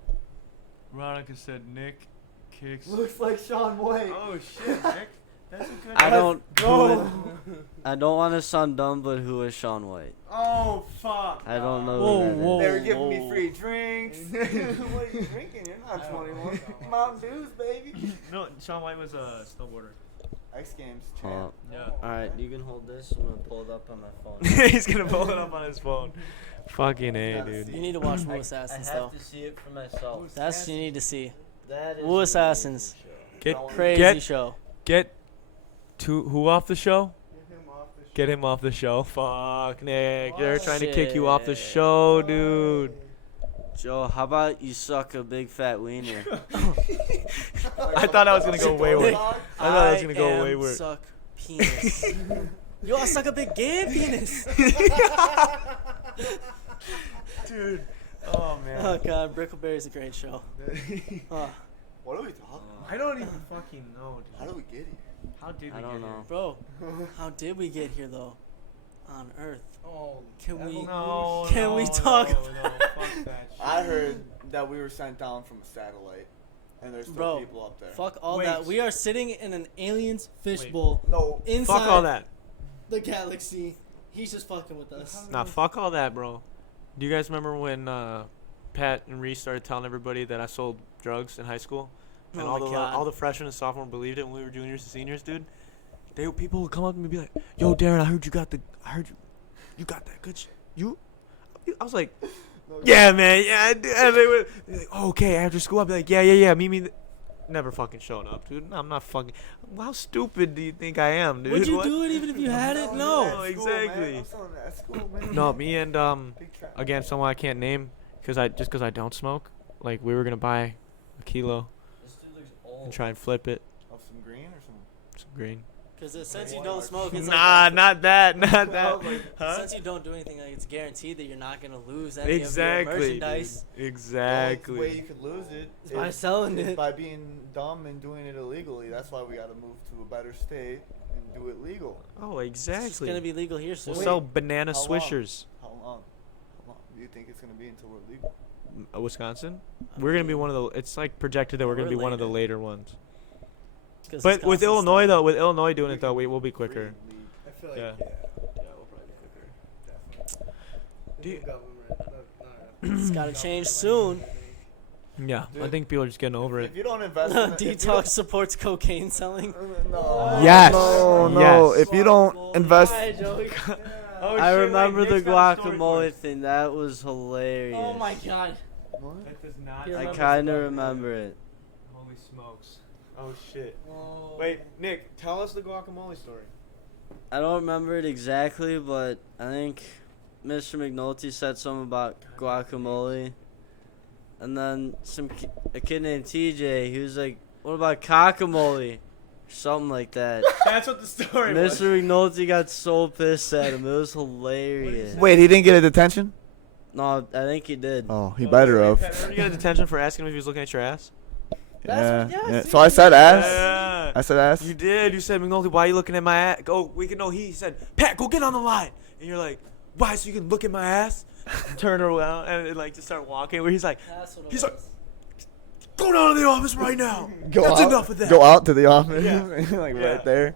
Veronica said Nick kicks. Looks like Sean White. Oh shit, Nick. That's a good. I don't. go. I don't want to sound dumb, but who is Sean White? Oh fuck. I don't know Whoa, who that is. whoa. They were giving Whoa. me free drinks. What are you drinking? You're not 21. Mountain Dews, baby. No, Shaun White was a snowboarder. X Games Oh. champ. Yeah. All right, you can hold this. I'm gonna pull it up on my phone. He's gonna pull it up on his phone. Fucking A, Gotta dude. see. You need to watch Wu I Assassins have though. to see it for myself. That's what you need to see. That is Wu an Assassins. amazing show. Get Crazy Get- show. get to who off the show? Get him off the show. Get him off the show. Fuck, Nick. They're What? trying to kick you off the Shit. show, dude. Joe, how about you suck a big fat wiener? I thought I was gonna go wayward. I thought I was gonna go am wayward. Suck penis. Yo, I suck a big gay penis. Dude. Oh man. Oh god, Brickleberry's a great show. Oh, What are we talking about? I don't even fucking know, How dude. did we get here? How did we I don't get know. bro, how did we get here though? On Earth. Oh, Can we- evolution. No. Can we talk No, fuck that shit. I heard that we were sent down from a satellite, and there's still Bro, people up there. Fuck all Wait. that. We are sitting in an alien's Wait. fishbowl No. inside Fuck all that. the galaxy. He's just fucking with us. Nah, fuck all that, bro. Do you guys remember when Pat and Reese started telling everybody that I sold drugs in high school? And Oh my God. all the freshmen and sophomores believed it when we were juniors and seniors, dude. People would come up to me and be like, "Yo, Darren, I heard you got that good shit. You?" I was like, "Yeah, man, yeah." I did." And they're like, "Oh, okay, after school." I'd be like, "Yeah, meet me." Never fucking showing up, dude. I'm not fucking. How stupid do you think I am, dude? Would you What? do it even if you had it? No, No. exactly. I'm selling that at school, man. No, me and Big trap. again, someone I can't name because I don't smoke. Like we were gonna buy a kilo This dude looks old. and try and flip it. Of some green or Some green. Because since you don't smoke, it's Nah, like not that, not that. like, Huh? since you don't do anything, like it's guaranteed that you're not gonna lose any Exactly. of your dude. merchandise. The way you Exactly. could lose it Is by selling is it. by being dumb and doing it illegally. That's why we got to move to a better state and do it legal. Oh, It's gonna exactly. be legal here soon. We'll Wait, sell banana how long? swishers. How long? How long do you think it's gonna be until we're legal? Wisconsin. We're gonna be one of the. It's like projected that we're gonna We're be one of the later. later ones. 'Cause But with Wisconsin's Illinois starting. though, with Illinois doing We it though, can we'll be free quicker. and leave. I feel like Yeah. we'll probably be quicker. Definitely. The Do new you- government. It's gotta change soon. Yeah, I Dude, think people are just getting over it. If you don't invest in it, if you Detox supports cocaine selling. don't- No. Yes. No. Yes. If you don't invest, Oh, I shit, remember wait, the Nick's got a story for guacamole us. thing. That was hilarious. Oh my god. That does not. He I remembers kind of the remember it. Holy smokes. Oh shit. Wait, Nick, tell us the guacamole story. I don't remember it exactly, but I think Mr. McNulty said something about guacamole. and then a kid named TJ. He was like, "What about cockamole?" Something like that. That's what the story was. Mr. McNulty got so pissed at him. It was hilarious. Wait, he didn't get a detention? No, I think he did. Oh, he better have. Did you get a detention for asking him if he was looking at your ass? Yeah. So I said ass. Yeah. I said ass. You did. You said, McNulty, why are you looking at my ass? Oh, we can know. He said, Pat, go get on the line. And you're like, why? So you can look at my ass? Turn around and like just start walking. Where he's like, go down to the office right now. That's enough of that. Go out to the office. Yeah. Like Yeah. right there.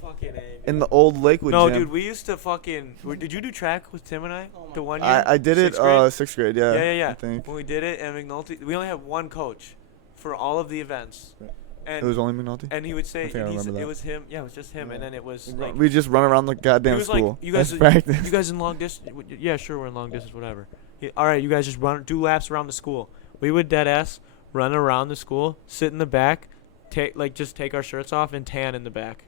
Fucking A. In the old Lakewood No, gym. dude, we used to fucking. Did you do track with Tim and I? Oh my The one year? I did it 6th grade? sixth grade, yeah. Yeah. I think. When we did it, and McNulty, we only had one coach for all of the events. Right. And It was only McNulty. and he would say, I think I and he remember said- that. it was him. Yeah, it was just him. And then it was like, We just run around the he goddamn was like, school. you guys, That's practice. you guys in long distance? Yeah, sure, we're in long distance, whatever. All right, you guys just do laps around the school. We would dead ass run around the school, sit in the back, just take our shirts off and tan in the back.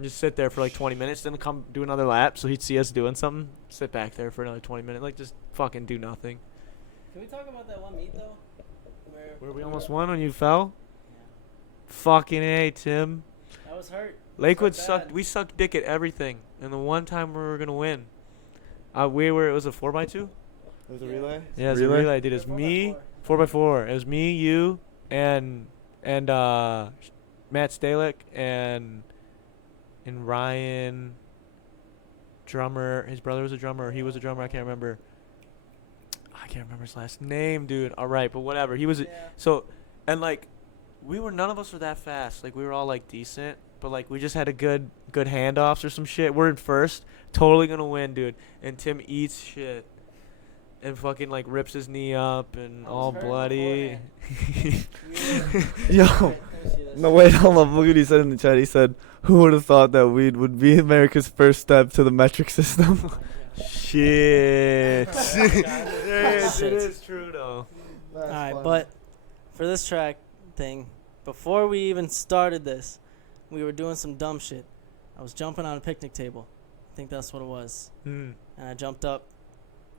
Just sit there for like 20 minutes, then come do another lap. So he'd see us doing something, sit back there for another 20 minutes, like just fucking do nothing. Can we talk about that one meet though? Where we almost won when you fell? Fucking A, Tim. I was hurt. Lakewood So sucked. bad. We sucked dick at everything. And the one time we were gonna win, it was a 4x2. It was a relay? Yeah, it was a relay. Dude, it was me, 4x4. It was me, you, and Matt Stalick and Ryan, drummer. His brother was a drummer. Or he was a drummer. I can't remember his last name, dude. All right, but whatever. He was so, and like, none of us were that fast. Like we were all like decent, but like we just had a good handoffs or some shit. We're in first, totally gonna win, dude. And Tim eats shit. And fucking like rips his knee up and all bloody. Yo. No, wait, hold on. Look what he said in the chat. He said, who would have thought that weed would be America's first step to the metric system? Shit. It is true though. All right, but for this track thing, before we even started this, we were doing some dumb shit. I was jumping on a picnic table. I think that's what it was. Mm. And I jumped up,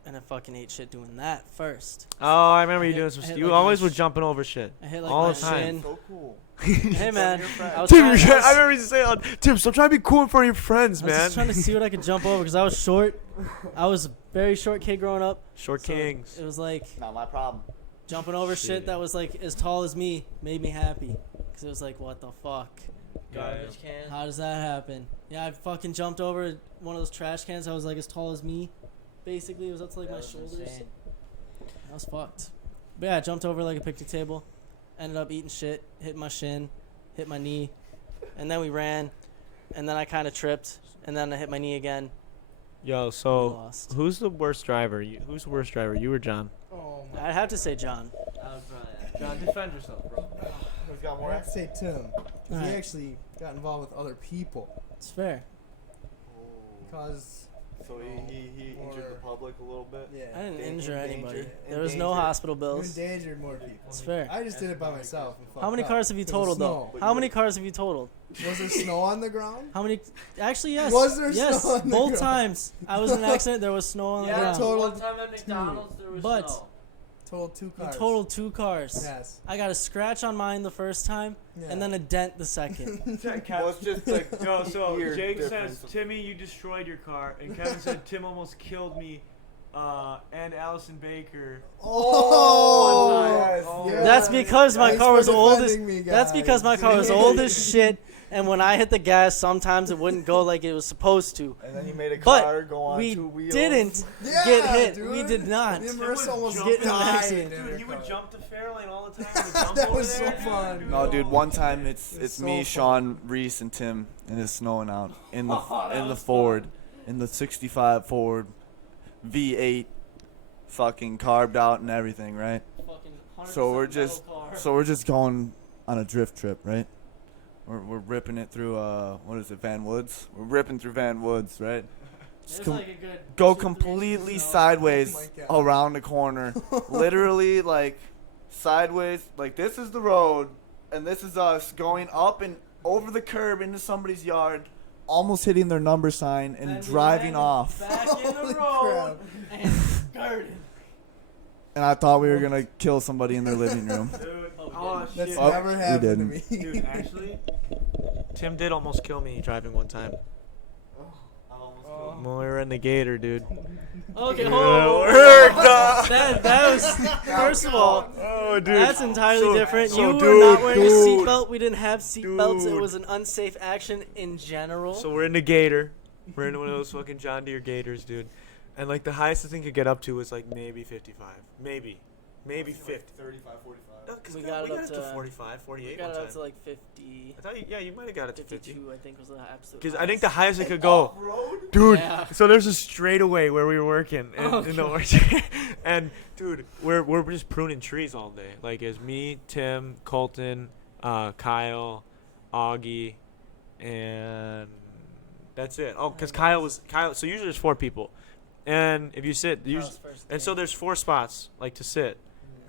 and I fucking ate shit doing that first. Oh, I remember you doing some. I hit, You like, always my were jumping over shit. I hit like all my the time. shin. So cool. Hey man, I was Tim, trying, I remember you saying, "Tim, stop trying to be cool in front of your friends, I was man." just trying to see what I could jump over because I was short. I was a very short kid growing up. Short so kings. It was like Not my problem. jumping over shit that was like as tall as me made me happy because it was like, what the fuck? Garbage can. How does that happen? Yeah, I fucking jumped over one of those trash cans that was like as tall as me. Basically, it was up to like my shoulders. I was fucked. But yeah, I jumped over like a picnic table. Ended up eating shit, hit my shin, hit my knee, and then we ran, and then I kind of tripped, and then I hit my knee again. Yo, We so lost. who's the worst driver? Who's the worst driver? You or John? Oh I'd have to say John. John, defend yourself, bro. Who's got I have to say Tim. 'Cause Alright. he actually got involved with other people. It's fair. Because, So he injured the public a little bit? yeah. I didn't Dan- injure anybody. endangered- There was no endangered- hospital You bills. endangered more people. It's fair. I just did it by myself. and How many fucked up cars have you 'cause of totaled snow. though? How many cars have you totaled? Was there snow on the ground? How many? Actually, yes. Was there yes, snow on the both ground? times. I was in an accident. There was snow on the Yeah, ground. total- one time at McDonald's there was But- snow. Totaled 2 You cars. totaled 2 cars. Yes. I got a scratch on mine the first time, Yeah. and then a dent the second. Well, it's just like Yo, so year Jake difference. says, Timmy, you destroyed your car. And Kevin said, Tim almost killed me and Allison Baker. Oh, yes, Oh. yes. That's because my Thanks car for was old as. defending me, That's because my guys. car was old as shit, and when I hit the gas, sometimes it wouldn't go like it was supposed to. And then you made a But car go on we 2 wheels. didn't Yeah, get hit. dude. We did not. Me and Marissa almost Get in an died accident. in Dude, the he would car. jump to Fairlane all the time. Jump That over was so there, dude. fun. No, dude. One time It's it's so me, fun. Sean, Reese, and Tim, and it's snowing out in the Ford, in the '65 Ford V8, fucking carved out and everything, right? So we're just going on a drift trip, right? We're ripping it through what is it, Van Woods? We're ripping through Van Woods, right? Just go completely sideways Oh my God. around the corner, literally like sideways. Like this is the road, and this is us going up and over the curb into somebody's yard, almost hitting their number sign and driving off. Back in the Holy road crap. and skirted. and I thought we were gonna kill somebody in their living room. Oh, That's shit. Oh, never we happened to didn't. me. Dude, actually, Tim did almost kill me driving one time when we were in the Gator, dude. Okay, Yeah, hold on. work, dog. That was first of all. Oh, dude. That's entirely different. so You were dude, not wearing a dude. seatbelt. We didn't have seatbelts. It Dude. was an unsafe action in general. So we're in the Gator. We're in one of those fucking John Deere Gators, dude. And like the highest the thing could get up to was like maybe 55. Maybe 50. 35, 45. No, 'cause We we got got it it up to to 45, 48 we got one it time. up to like 50. I thought you might have got it to 50. 52, I think, was the absolute. Because I think the highest it could go, dude. Yeah. So there's a straightaway where we were working in the God. orchard, and dude, we're just pruning trees all day. Like it's me, Tim, Colton, Kyle, Augie, and that's it. Oh, because Kyle. So usually there's 4 people, and if you sit, so there's 4 spots like to sit.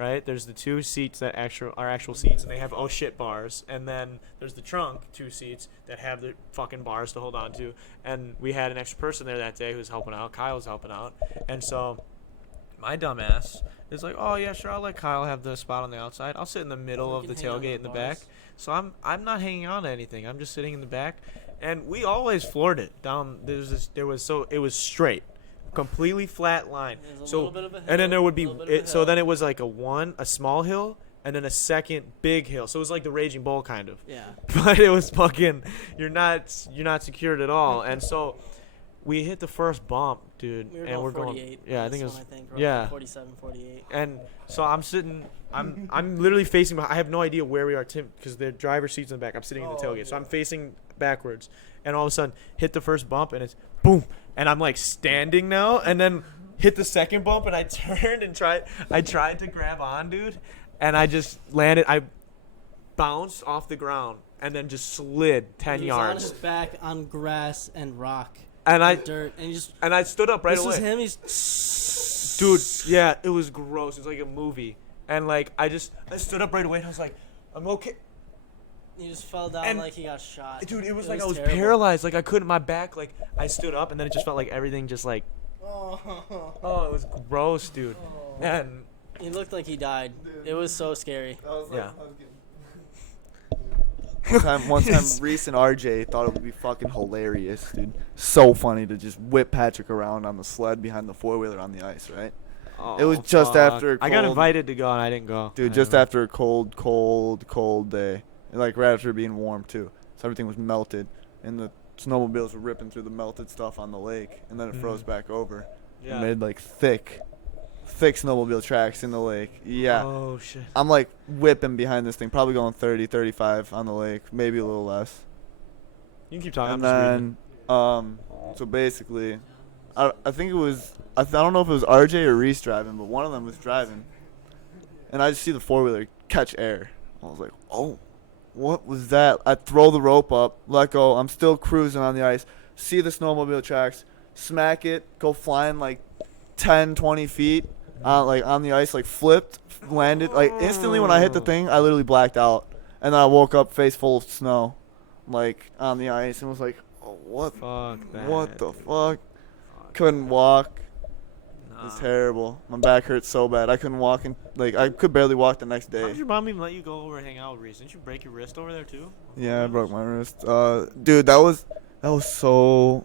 Right, there's the 2 seats that are actual seats, and they have oh shit bars, and then there's the trunk 2 seats that have the fucking bars to hold on to. And we had an extra person there that day who was helping out. Kyle was helping out, and so my dumb ass is like, oh yeah, sure, I'll let Kyle have the spot on the outside. I'll sit in the middle of the tailgate in the back. So I'm not hanging on to anything. I'm just sitting in the back, and we always floored it down. It was straight. Completely flat line. So and then there would be so then it was like a small hill and then a second big hill. So it was like the Raging Bull kind of. Yeah. But it was fucking you're not secured at all. And so we hit the first bump, dude, We were and going we're 48. going. Yeah, I think it was. Roughly Yeah. 47, 48. And so I'm sitting. I'm literally facing behind. I have no idea where we are, Tim, because the driver's seat's in the back. I'm sitting in the tailgate, so I'm facing backwards. And all of a sudden, hit the first bump, and it's boom. And I'm like standing now, and then hit the second bump, and I turned and tried. I tried to grab on, dude, and I just landed. I bounced off the ground and then just slid 10 He was on yards. his back on grass and rock. And I dirt, and he just. and I stood up right this away. was him. He's. Dude, yeah, it was gross. It was like a movie. And like I stood up right away and I was like, I'm okay. He just fell down And- like he got shot. Dude, it was like I was terrible. paralyzed. Like I couldn't, my back, like I stood up and then it just felt like everything just like, oh, it was gross, dude. And He looked like he died. It was so scary. yeah. One time, Reese and RJ thought it would be fucking hilarious, dude. So funny to just whip Patrick around on the sled behind the 4-wheeler on the ice, right? It was just after a I got cold- invited to go and I didn't go. Dude, I just don't know. after a cold day. And like right after being warm too. So everything was melted and the snowmobiles were ripping through the melted stuff on the lake and then it froze back over. Yeah. It made like thick snowmobile tracks in the lake. Yeah. Oh shit. I'm like whipping behind this thing, probably going 30, 35 on the lake, maybe a little less. You can keep talking. And I'm just reading. then, so basically, I think it was, I don't know if it was RJ or Reese driving, but one of them was driving. And I just see the 4-wheeler catch air. I was like, oh, what was that? I throw the rope up, let go. I'm still cruising on the ice. See the snowmobile tracks, smack it, go flying like 10, 20 feet, like on the ice, like flipped, landed. Like instantly when I hit the thing, I literally blacked out. And then I woke up face full of snow, like on the ice, and was like, oh, what? Fuck that. What the fuck? Couldn't walk. It was terrible. My back hurt so bad. I couldn't walk, and like I could barely walk the next How day. did your mom even let you go over and hang out with Reese? Didn't you break your wrist over there too? Yeah, I broke my wrist. Dude, that was so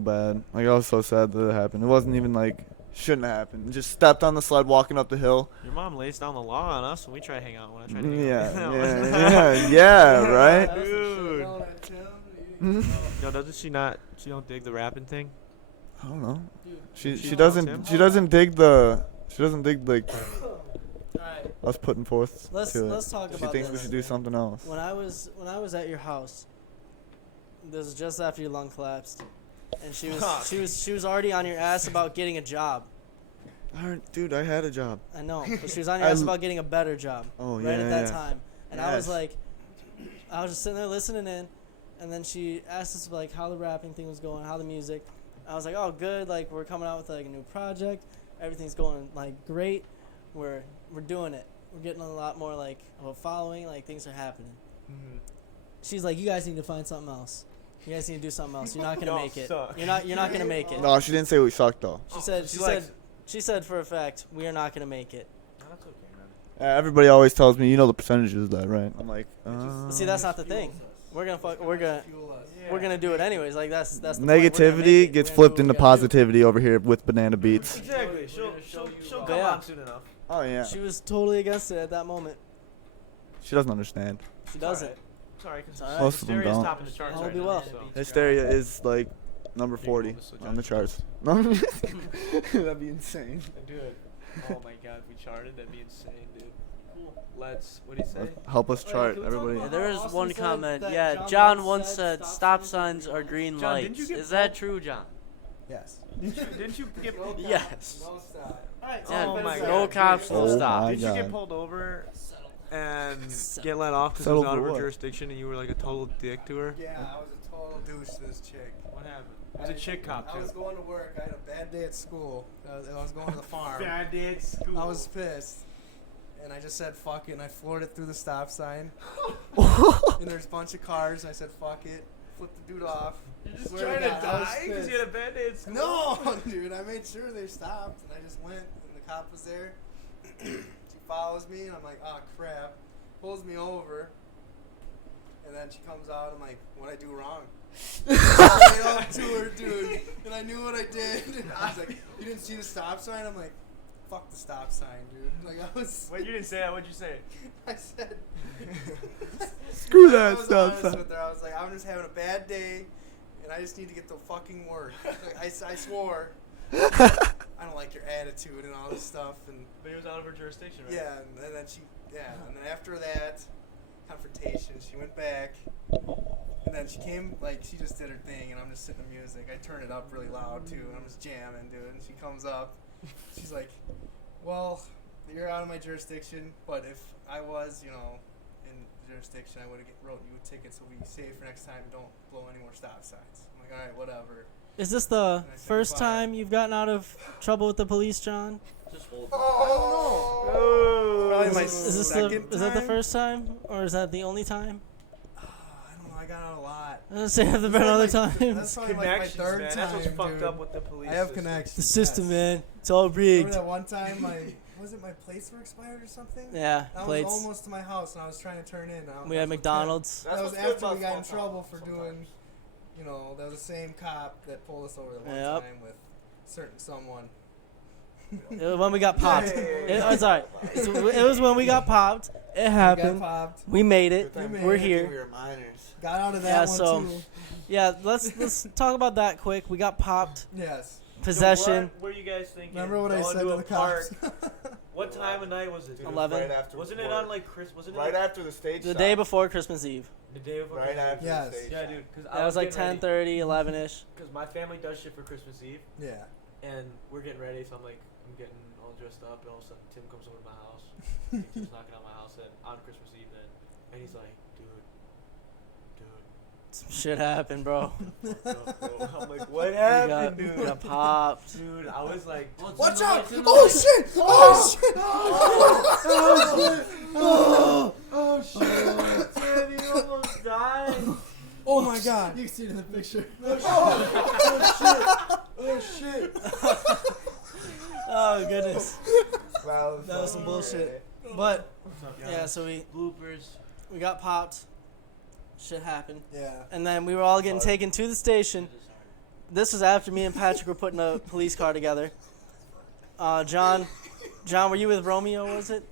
bad. Like I was so sad that it happened. It wasn't even like shouldn't have happened. Just stepped on the sled walking up the hill. Your mom lays down the law on us when we try to hang out. When I try to hang out. Yeah, right. Dude. No, doesn't she not? She don't dig the rapping thing. I don't know. She She doesn't loves him? she doesn't dig like Alright, us putting forth let's to it. talk She about thinks we this. should do something else. When I was at your house, this was just after your lung collapsed, and she was already on your ass about getting a job. Dude, I had a job. I know, but she was on your ass about getting a better job. Oh, right yeah, at that yeah. time, and I was Yes. like, I was just sitting there listening in, and then she asked us like how the rapping thing was going, how the music. I was like, oh, good. Like we're coming out with like a new project. Everything's going like great. We're doing it. We're getting a lot more like of a following. Like things are happening. She's like, you guys need to find something else. You guys need to do something else. You're not gonna make it. suck. You're not gonna make it. No, she didn't say we sucked though. She said She said for a fact, we are not going to make it. That's okay, man. Everybody always tells me, you know the percentages of that, right? I'm like, See, that's not the thing. We're gonna do it anyways. Like that's the point. We're gonna make negativity it. gets We're gonna flipped do into what we gotta do. positivity over here with Banana Beats. Exactly. She'll come Yeah. on soon enough. Oh yeah. She was totally against it at that moment. She doesn't understand. She doesn't. Sorry, because alright. Most of them Hysteria's don't. topping the charts All right be now, well. so. Hysteria is like number 40 this on the charts. That'd be insane. Dude, oh my god, if we charted, that'd be insane, dude. Let's, what do you say? Help us chart, can we talk everybody. about- There is Austin one said comment. that Yeah, John John once once said said stop stop signs are green John, didn't you lights. get Is that true, John? Yes. Didn't you get Yes. No stop. Alright, Yeah, Oh my no God. cops, no Oh stop. my Did you get God. pulled over and get let off because it Settle was out of for her what? jurisdiction and you were like a total dick to her? Yeah, I was a total douche to this chick. What happened? It was a chick cop I too. was going to work. I had a bad day at school. I was going to the farm. Bad day at school. I was pissed. And I just said fuck it, and I floored it through the stop sign. And there's a bunch of cars, and I said fuck it. Flipped the dude off. You're just Swear trying to to God, I was die because pissed. you had a bad day at school? No, dude, I made sure they stopped, and I just went, and the cop was there. She follows me, and I'm like, oh crap. Pulls me over, and then she comes out, I'm like, what'd I do wrong? I went up to her, dude, and I knew what I did. I was like, you didn't see the stop sign? I'm like, fuck the stop sign, dude. Like, I was. Wait, you didn't say that. What'd you say? I said. Screw I that was stop honest sign. with her. I was like, I'm just having a bad day, and I just need to get to fucking work. Like, I swore. I don't like your attitude and all this stuff, and But it was out of her jurisdiction, right? yeah, and then and then after that confrontation, she went back, and then she came, like, she just did her thing, and I'm just sitting to music. I turned it up really loud too, and I'm just jamming, dude. And she comes up, she's like, "Well, you're out of my jurisdiction, but if I was, you know, in jurisdiction, I would have wrote you a ticket, so we save for next time. Don't blow any more stop signs." I'm like, "All right, whatever." Is this the I said first goodbye. time you've gotten out of trouble with the police, John? Just hold. Oh, probably my Is this second is that the time? first time, or is that the only time? I don't know. I got out a lot. I was gonna say, have there been other times? That's probably like my Connections, third man. time. That's what's fucked dude. up with the police I have system. connections. The system, yes. man. It's all Remember rigged. that one time my plates were expired or something? Yeah, That plates. was almost to my house, and I was trying to turn in. We had McDonald's. That was That's what's good after we about got in small trouble towns for sometimes. doing, you know, that was the same cop that pulled us over the one Yep. time with certain someone. It was when we got popped. Yeah. It was alright. It was when we got popped. It We got happened. popped. We made it. We made We're it. here. were minors. Got out of that Yeah, one so- too. Yeah, let's talk about that quick. We got popped. Yes. Possession. What were you guys thinking? Remember what I Going said to the park? cops? What time of night was it? Dude, 11. Right after Wasn't it work. on like Chris? Wasn't it Right like after the stage The stop. day before Christmas Eve. the day before? Right Christmas? after Yes. the stage Yeah, stop. dude. Because That was like 10:30, 11ish. Because my family does shit for Christmas Eve, Yeah. and we're getting ready. So I'm like, I'm getting all dressed up, and all of a sudden Tim comes over to my house. He's knocking on my house on Christmas Eve, then, and he's like, dude. Some shit happened, bro. What's up, bro? I'm like, what We happened, got dude? popped. Dude, I was like, Watch out! Oh shit! Oh shit! Oh shit! Tim, you almost died. Oh my god! You can see it in the picture. Oh shit! Oh goodness. Wow, That was some bullshit. But yeah, so we got popped. Shit happened. Yeah. And then we were all getting taken to the station. This was after me and Patrick were putting a police car together. John, were you with Romeo, was it?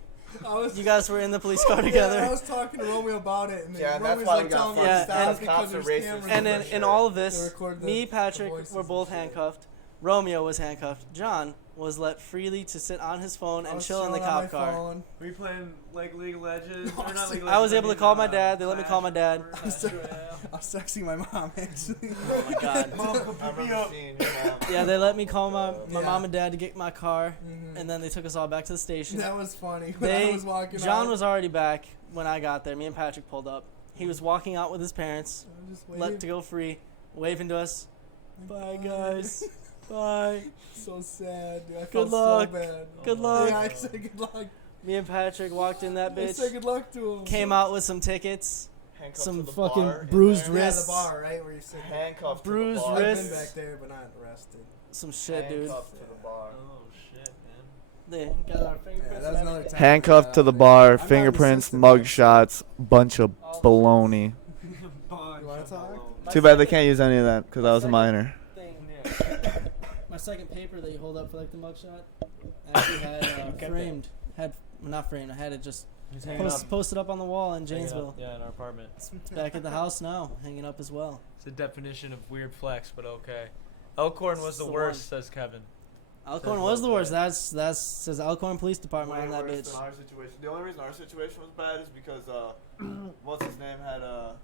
You guys were in the police car Yeah, I together. was talking to Romeo about it, and then Yeah, and that's Romeo's why like we got telling me fucked. to Yeah, stop and because cops there's are racist. cameras And and in all of They this, record the- me, the Patrick voices were and both shit. handcuffed. Romeo was handcuffed. John was let freely to sit on his phone I and was chill in the chilling on cop my car. phone. were you playing like League of Legends? No, Or not League of I was Legends, able to mean, call my dad. They let me call my dad. Clash I was Royale. I was texting my mom actually. Oh my god. I remember seeing your mom. Yeah, they let me call my Yeah. mom and dad to get my car, Mhm. and then they took us all back to the station. That was funny. When They, I was walking John out, was already back when I got there. Me and Patrick pulled up. He was walking out with his parents, I was just let waving. to go free, waving to us. Bye guys. Bye. So sad, dude. I Good felt luck. so bad. Good luck. Yeah, I said good luck. Me and Patrick walked in that I said bitch. good luck to him. Came out with some tickets, Handcuffed some to the fucking bar in bruised there. Yeah, wrists. the bar, right, where you sit. Handcuffed Bruised to the bar. I've wrists. been back there, but not arrested. some shit, dude. Handcuffed to the bar. Oh shit. They got our Yeah, fingerprints. that was another time. Handcuffed to the bar, fingerprints, mug shots, bunch of baloney. You want to talk? Too bad they can't use any of that because I was a minor. My second paper that you hold up for like the mugshot actually had framed. Not framed. I had it just posted up on the wall in Janesville. Yeah, in our apartment. It's back at the house now, hanging up as well. It's a definition of weird flex, but okay. Elkhorn was the the worst, says Kevin. Alcorn was the worst. That's says Alcorn Police Department on that Way worse bitch. than our situation. The only reason our situation was bad is because what's his name had a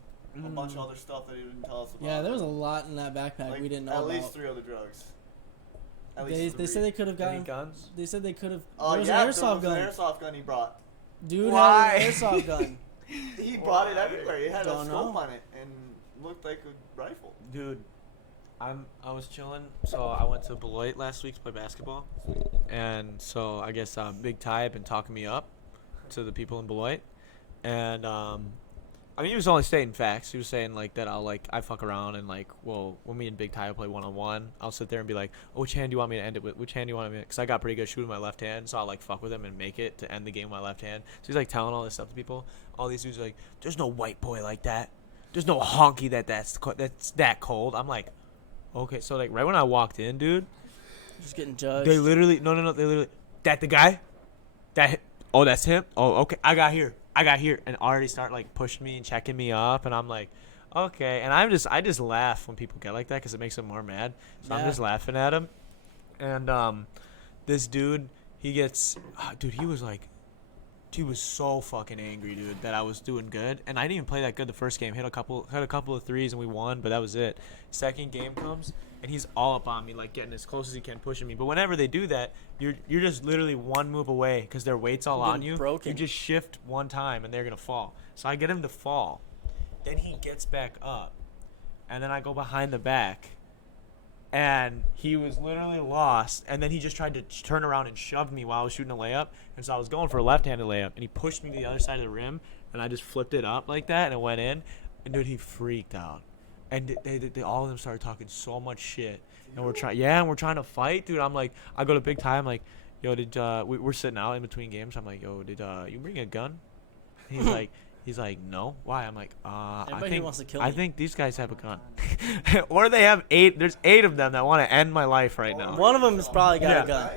bunch of other stuff that he didn't tell us about. Yeah, there was a lot in that backpack like, we didn't know at about. least 3 other drugs. At They least said they could have Any gotten. guns? They said they could have. Oh there was yeah, an airsoft there was gun. an airsoft gun he brought. Dude Why? had an airsoft gun. He brought it everywhere. He had Don't a scope know. on it and looked like a rifle. Dude, I was chilling. So I went to Beloit last week to play basketball, and so I guess Big Ty had been talking me up to the people in Beloit, and I mean he was only stating facts. He was saying like that I fuck around and like well when me and Big Ty play 1-on-1, I'll sit there and be like, oh, which hand do you want me to end it with? Which hand do you want me? Because I got pretty good shooting with my left hand, so I'll like fuck with him and make it to end the game with my left hand. So he's like telling all this stuff to people. All these dudes are like, there's no white boy like that. There's no honky that's that cold. I'm like, okay. So like right when I walked in, dude, Just getting judged. they literally they literally that the guy, that's him. Oh okay, I got here, and already start like pushing me and checking me up, and I'm like, okay, and I just laugh when people get like that because it makes them more mad. So I'm Yeah. just laughing at him, and this dude he was so fucking angry, dude, that I was doing good, and I didn't even play that good the first game. Had a couple of threes and we won, but that was it. Second game comes and he's all up on me, like getting as close as he can, pushing me. But whenever they do that, you're just literally one move away because their weight's all You're on getting you. broken. You just shift one time and they're gonna fall. So I get him to fall, then he gets back up, and then I go behind the back. And he was literally lost. And then he just tried to turn around and shove me while I was shooting a layup. And so I was going for a left-handed layup. And he pushed me to the other side of the rim. And I just flipped it up like that. And it went in. And, dude, he freaked out. And they all of them started talking so much shit. And we're trying to fight. Dude, I'm like, I go to Big Ty. I'm like, yo, we're sitting out in between games. I'm like, yo, did you bring a gun? And he's like, no. Why? I'm like, Everybody wants to kill I me. think these guys have a gun. Or they have 8. There's 8 of them that want to end my life right now. One of them has probably got a gun.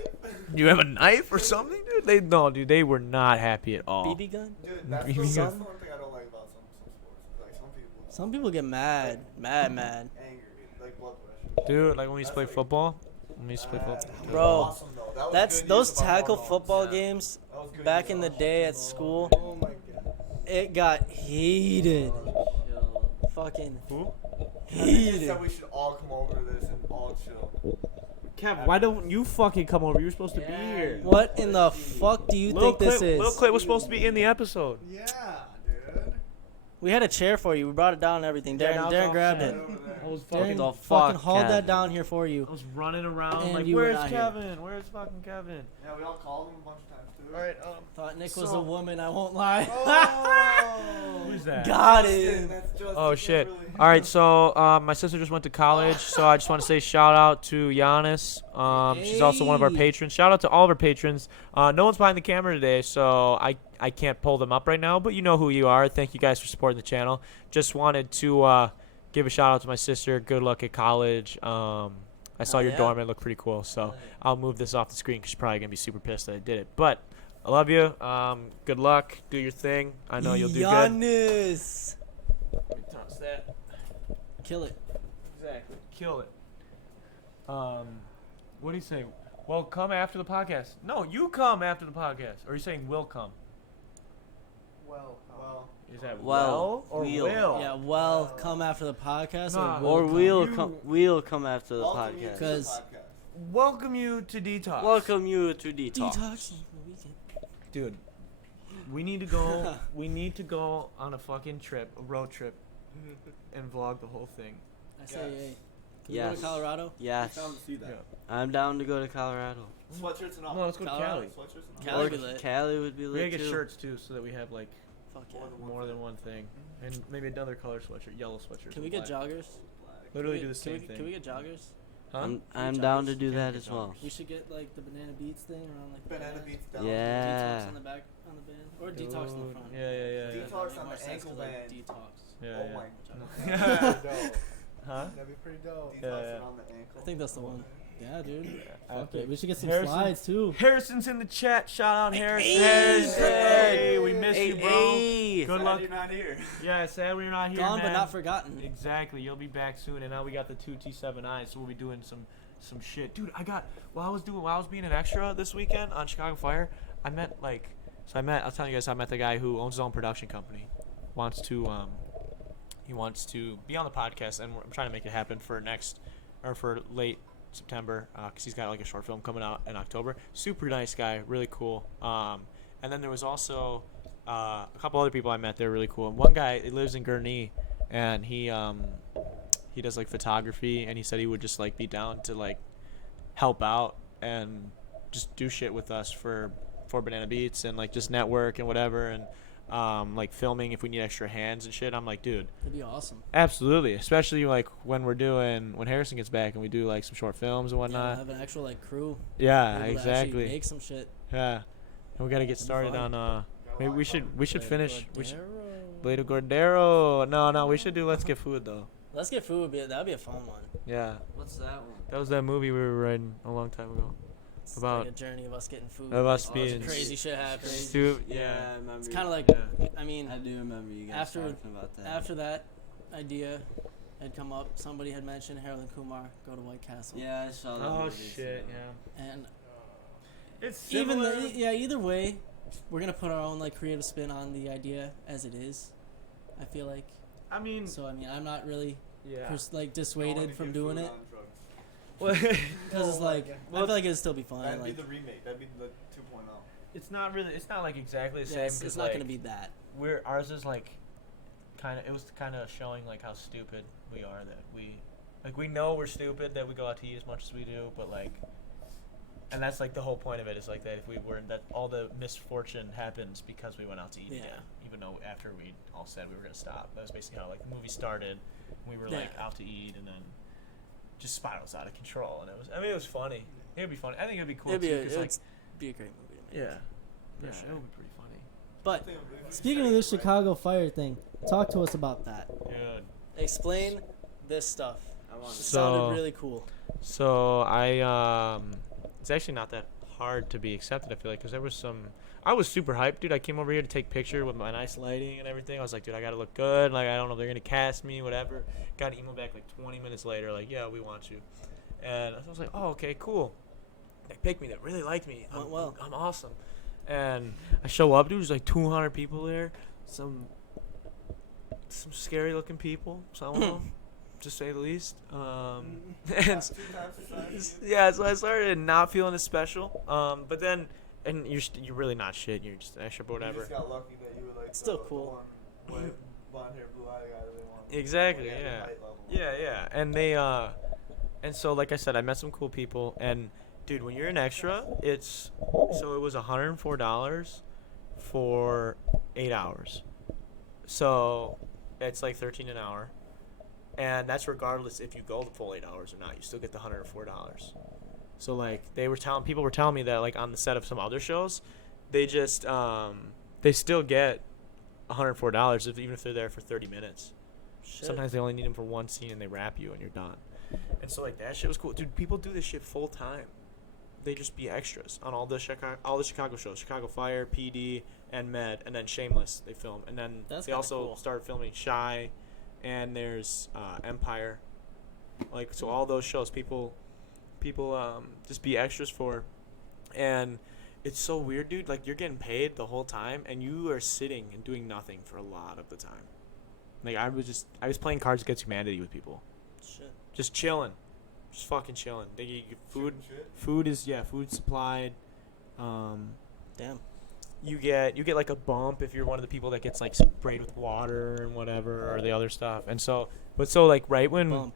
You have a knife or something, dude? They were not happy at all. BB gun? Dude, that's the, BB that's the gun. one thing I don't like about some sports. Like some people. Some people get mad. Mad. Angry, like blood pressure. Dude, like when we used to play football. When we used to play football. Bro, Awesome, though. That was That's good those use of our tackle hormones. football Yeah. games That was good back use in of the our day at hormones. school. Oh my god. It got heated. Fucking I think they heated. said we should all come over to this and all chill. Kev, why don't you fucking come over? You were supposed to be here. What in the fuck do you think this is? Lil Clay was supposed to be in the episode. Yeah, dude. We had a chair for you. We brought it down and everything. Yeah, now Darren, it's Darren all grabbed set. it. I was Darren the fucking fuck, hauled that Kevin? down here for you. I was running around And like, you were where's not here. Kevin? Where's fucking Kevin? Yeah, we all called him a bunch of times too. All right, Thought Nick was So- a woman. I won't lie. who's that? Got Justin, it. that's Justin, Oh shit! Kimberly. All right, so my sister just went to college, so I just want to say shout out to Giannis. She's also one of our Hey. patrons. Shout out to all of our patrons. No one's behind the camera today, so I can't pull them up right now, but you know who you are. Thank you guys for supporting the channel. Just wanted to give a shout out to my sister. Good luck at college. I saw Oh, your yeah? dorm; it looked pretty cool. So I'll move this off the screen because she's probably gonna be super pissed that I did it. But I love you. Good luck. Do your thing. I know you'll do good. Giannis. Let me toss that. Kill it. Exactly. Kill it. What do you say? Well, come after the podcast. No, you come after the podcast. Or are you saying will come? Well. Is that Well, or we'll. will? Yeah, well, come after the podcast. Nah. Or Or will we'll come after the Welcome you to podcast. the 'Cause- podcast. Welcome you to Detox. Welcome you to Detox. detox. Weekend. Dude. We need to go. We need to go on a fucking trip, a road trip, and vlog the whole thing. I say, Yes. hey, can we go Yes. to Colorado? Yes. Down to see that. Yeah. I'm down to go to Colorado. Sweatshirts and all. No, let's go to Colorado. Cali. Sweatshirts and all. Cali Or be lit. Cali would be We gotta lit get too. shirts too, so that we have like Fuck yeah. more than one thing, and maybe another color sweatshirt, yellow sweatshirt. Can we get black. joggers? Literally Can do we- the same can we, thing. Can we get joggers? Huh? I'm down to do that as well. We should get like the banana beats thing around like the Banana back. beats down. Yeah. Detox on the back on the band or detox in the front. Yeah. Detox on More the sense ankle to, like, band. Detox. Yeah, Oh yeah. my Yeah. god. Dope. Huh? That'd be pretty dope. Detox Yeah. around the ankle. I think that's the one. Yeah, dude. I Fuck think it. We should get some Harrison- slides too. Harrison's in the chat. Shout out Harrison. Harrison! Hey, we miss you, bro. Hey. Good Sad luck. you're not here. Yeah, sad we're not here, Gone man. but not forgotten. Exactly. You'll be back soon, and now we got the 2T7i, so we'll be doing some shit, dude. While I was being an extra this weekend on Chicago Fire, I was telling you guys, I met the guy who owns his own production company. He wants to be on the podcast, and I'm trying to make it happen for late September, because he's got like a short film coming out in October. Super nice guy, really cool. And then there was also a couple other people I met. They're really cool. And one guy, he lives in Gurnee, and he does like photography, and he said he would just like be down to like help out and just do shit with us for Banana Beats and like just network and whatever, and like filming if we need extra hands and shit. I'm like, dude, It'd be awesome. absolutely, especially like when Harrison gets back and we do like some short films and Yeah, whatnot. have an actual like crew. Yeah, able to actually exactly. Make some shit. Yeah, and we gotta get That'd be started fun. on maybe we should finish. Cordero. Blade of Cordero. No, we should do Let's Get Food though. Let's get food. That'd be a fun one. Yeah, What's that one? that was that movie we were writing a long time ago. It's About- like a journey of us getting food. Of us Like, being crazy shit happening. Yeah. I remember. It's kind of like, Yeah. I mean, I do remember you guys after- talking about that. after that idea had come up, somebody had mentioned Harold and Kumar go to White Castle. Yeah, I saw that. Oh movie, shit, so- yeah. And It's either way, we're gonna put our own like creative spin on the idea as it is. I feel like. I mean, So I mean, I'm not really yeah. dissuaded from doing it Well, because it's like I feel like it'd still be fun. That'd Like, be the remake. That'd be the 2.0. it's not like exactly the yeah, same. it's 'cause, not like, gonna be that. ours is like it was kind of showing like how stupid we are, that we know we're stupid, that we go out to eat as much as we do, but like, and that's like the whole point of it, is like that if we were, that all the misfortune happens because we went out to eat Yeah. again, even though after we all said we were gonna stop. That was basically how like the movie started. We were like Yeah. out to eat, and then just spirals out of control, and it was funny. It would be funny. I think it'd be cool It'd be too, a, 'cause, like, it'd be a great movie to make. yeah, sure. it would be pretty funny. But speaking of this Chicago Fire thing, talk to us about that. Dude. Explain this stuff. I want It to. sounded really cool. So it's actually not that hard to be accepted, I feel like, because I was super hyped, dude. I came over here to take picture with my nice lighting and everything. I was like, dude, I gotta look good. Like, I don't know if they're gonna cast me, whatever. Got an email back like 20 minutes later, like, yeah, we want you. And I was like, oh, okay, cool. They picked me. They really liked me. Went well. I'm awesome. And I show up, dude. There's like 200 people there. Some scary looking people. Some of them, to say the least. And yeah, so I started not feeling as special. But then, and you're really not shit. You're just an extra, but You whatever. just got lucky that you were like Still the cool. one with blonde hair, blue eye guy that they want. Exactly. Like, at the Yeah. height level. Yeah. And they and so like I said, I met some cool people. And dude, when you're an extra, it was $104 for 8 hours. So it's like $13 an hour. And that's regardless if you go the full 8 hours or not. You still get the $104. So like people were telling me that like on the set of some other shows, they just they still get $104 even if they're there for 30 minutes. Shit. Sometimes they only need them for one scene and they wrap you and you're done. And so like that shit was cool, dude. People do this shit full time. They just be extras on all the Chicago shows, Chicago Fire, PD, and Med, and then Shameless. They film, and then That's they kinda also cool. started filming Shy, and there's Empire. Like, so all those shows, people just be extras for, and it's so weird, dude. Like, you're getting paid the whole time, and you are sitting and doing nothing for a lot of the time. Like, I was playing Cards Against Humanity with people, Shit. just chilling, just fucking chilling. They give you food. Shooting shit. Food supplied. Damn. You get like a bump if you're one of the people that gets like sprayed with water and whatever, or the other stuff. And so like right when Bump.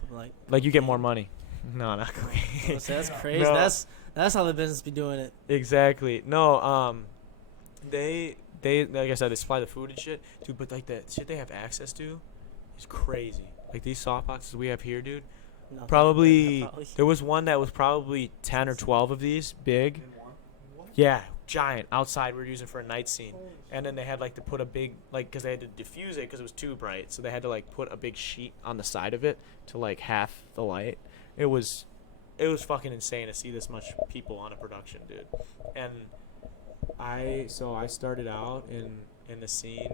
like you get more money. No, not cocaine. That's crazy. No. That's how the business be doing it. Exactly. No, they like I said, they supply the food and shit, dude. But like the shit they have access to is crazy. Like these soft boxes we have here, dude. Nothing. Probably Probably. there was one that was probably 10 or 12 of these big. Yeah, giant outside. We were using for a night scene, and then they had like to put a big because they had to diffuse it because it was too bright, so they had to like put a big sheet on the side of it to like half the light. It was fucking insane to see this much people on a production, dude. And I started out in the scene,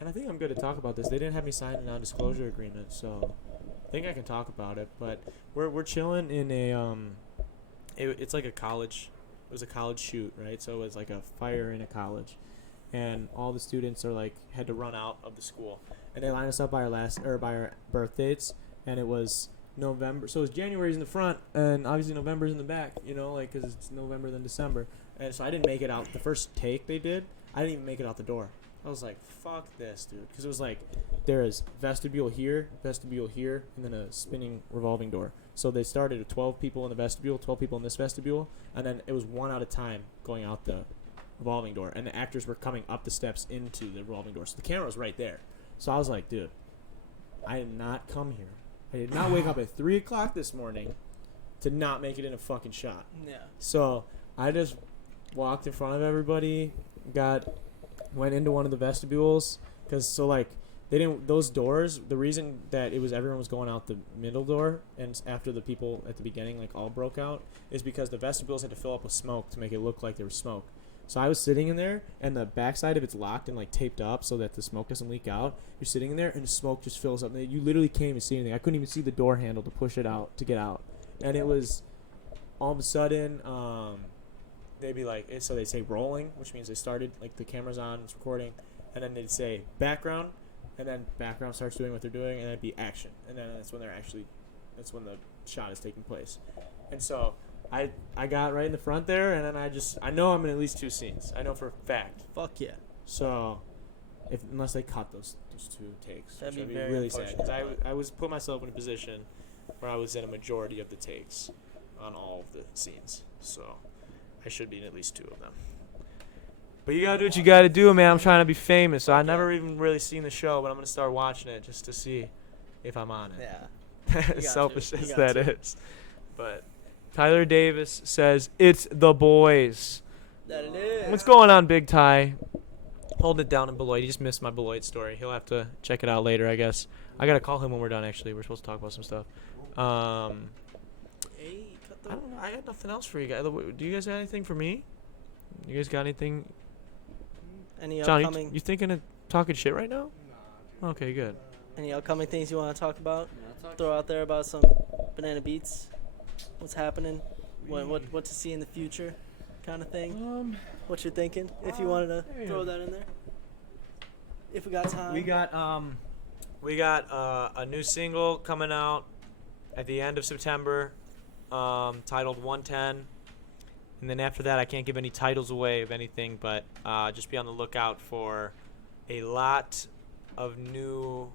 and I think I'm good to talk about this. They didn't have me sign a non-disclosure agreement, so I think I can talk about it. But we're chilling in a it's like a college. It was a college shoot, right? So it was like a fire in a college, and all the students are like had to run out of the school, and they lined us up by our birth dates, and it was November. So it was January's in the front, and obviously November's in the back. You know, like because it's November then December, and so I didn't make it out. The first take they did, I didn't even make it out the door. I was like, fuck this, dude, because it was like there is vestibule here, and then a spinning revolving door. So they started with 12 people in the vestibule, 12 people in this vestibule, and then it was one at a time going out the revolving door. And the actors were coming up the steps into the revolving door. So the camera was right there. So I was like, dude, I did not come here. I did not wake up at 3 o'clock this morning to not make it in a fucking shot. Yeah. So I just walked in front of everybody, went into one of the vestibules, because they didn't, those doors, the reason that it was everyone was going out the middle door and after the people at the beginning like all broke out is because the vestibules had to fill up with smoke to make it look like there was smoke. So I was sitting in there and the backside of it's locked and like taped up so that the smoke doesn't leak out. You're sitting in there and the smoke just fills up. You literally can't even see anything. I couldn't even see the door handle to push it out to get out. And it was all of a sudden they'd be like, so they'd say rolling, which means they started, like the camera's on, it's recording, and then they'd say background, and then background starts doing what they're doing, and then it'd be action, and then that's when the shot is taking place. And so I got right in the front there, and then I know I'm in at least 2 scenes. I know for a fact. Fuck yeah. So unless they cut those 2 takes, That'd which be would very really sad, unfortunate. because I was put myself in a position where I was in a majority of the takes on all of the scenes, so I should be in at least 2 of them. But you gotta do what you gotta do, man. I'm trying to be famous, so I've never even really seen the show, but I'm gonna start watching it just to see if I'm on it. Yeah. You As got selfish to. You as got that to. is. But Tyler Davis says, it's the boys. That it is. What's going on, Big Ty? Hold it down in Beloit. He just missed my Beloit story. He'll have to check it out later, I guess. I gotta call him when we're done, actually. We're supposed to talk about some stuff. Hey, cut the I don't know. I got nothing else for you guys. Do you guys have anything for me? You guys got anything? Any John, upcoming you thinking of talking shit right now? Nah. Okay, good. any upcoming things you want to talk about? Throw out there about some Banana Beats. What's happening? What to see in the future, kind of thing. What you're thinking? If you wanted to throw that in there. If we got time. We got a new single coming out at the end of September, titled 110. And then after that, I can't give any titles away of anything, but just be on the lookout for a lot of new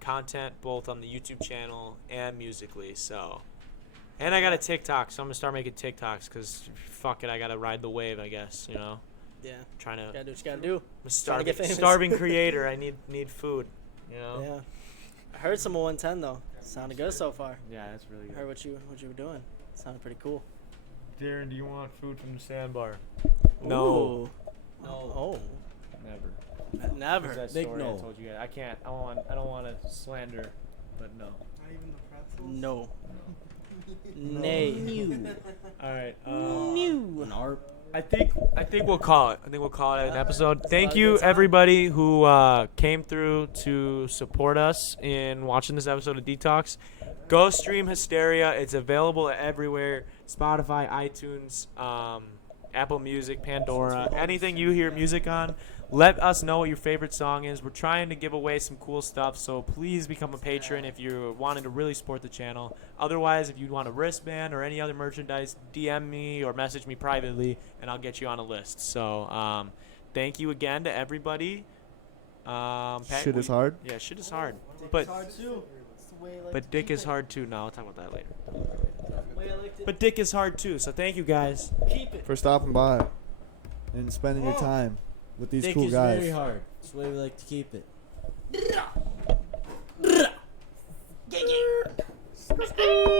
content, both on the YouTube channel and musically. So, and I got a TikTok, so I'm gonna start making TikToks because fuck it, I gotta ride the wave, I guess. You know, Yeah. trying to. Gotta do what you gotta do. I'm a Trying to starving, get famous. starving creator. I need food. You know. Yeah. I heard some of 110 though. Sounded good so far. Yeah, that's really I heard what you were doing. Sounded pretty cool. Darren, do you want food from the sandbar? Ooh. No. Oh. Never. Never. That Big story no. I told you guys. I can't. I don't want to slander, but no. Not even the pretzels. No. Nay. All right. New. I think we'll call it. I think we'll call it an episode. That's Thank about a you good time. everybody who came through to support us in watching this episode of Detox. Go stream Hysteria. It's available everywhere. Spotify, iTunes, Apple Music, Pandora, anything you hear music on. Let us know what your favorite song is. We're trying to give away some cool stuff, so please become a patron if you're wanting to really support the channel. Otherwise, if you want a wristband or any other merchandise, DM me or message me privately, and I'll get you on a list. So, thank you again to everybody. Pat, Shit is hard. Yeah, shit is hard. But dick is hard too. No, I'll talk about that later. But dick is hard too. So thank you guys. Keep it. For stopping by and spending your time with these cool guys. hard. That's the way we like to keep it. Screw.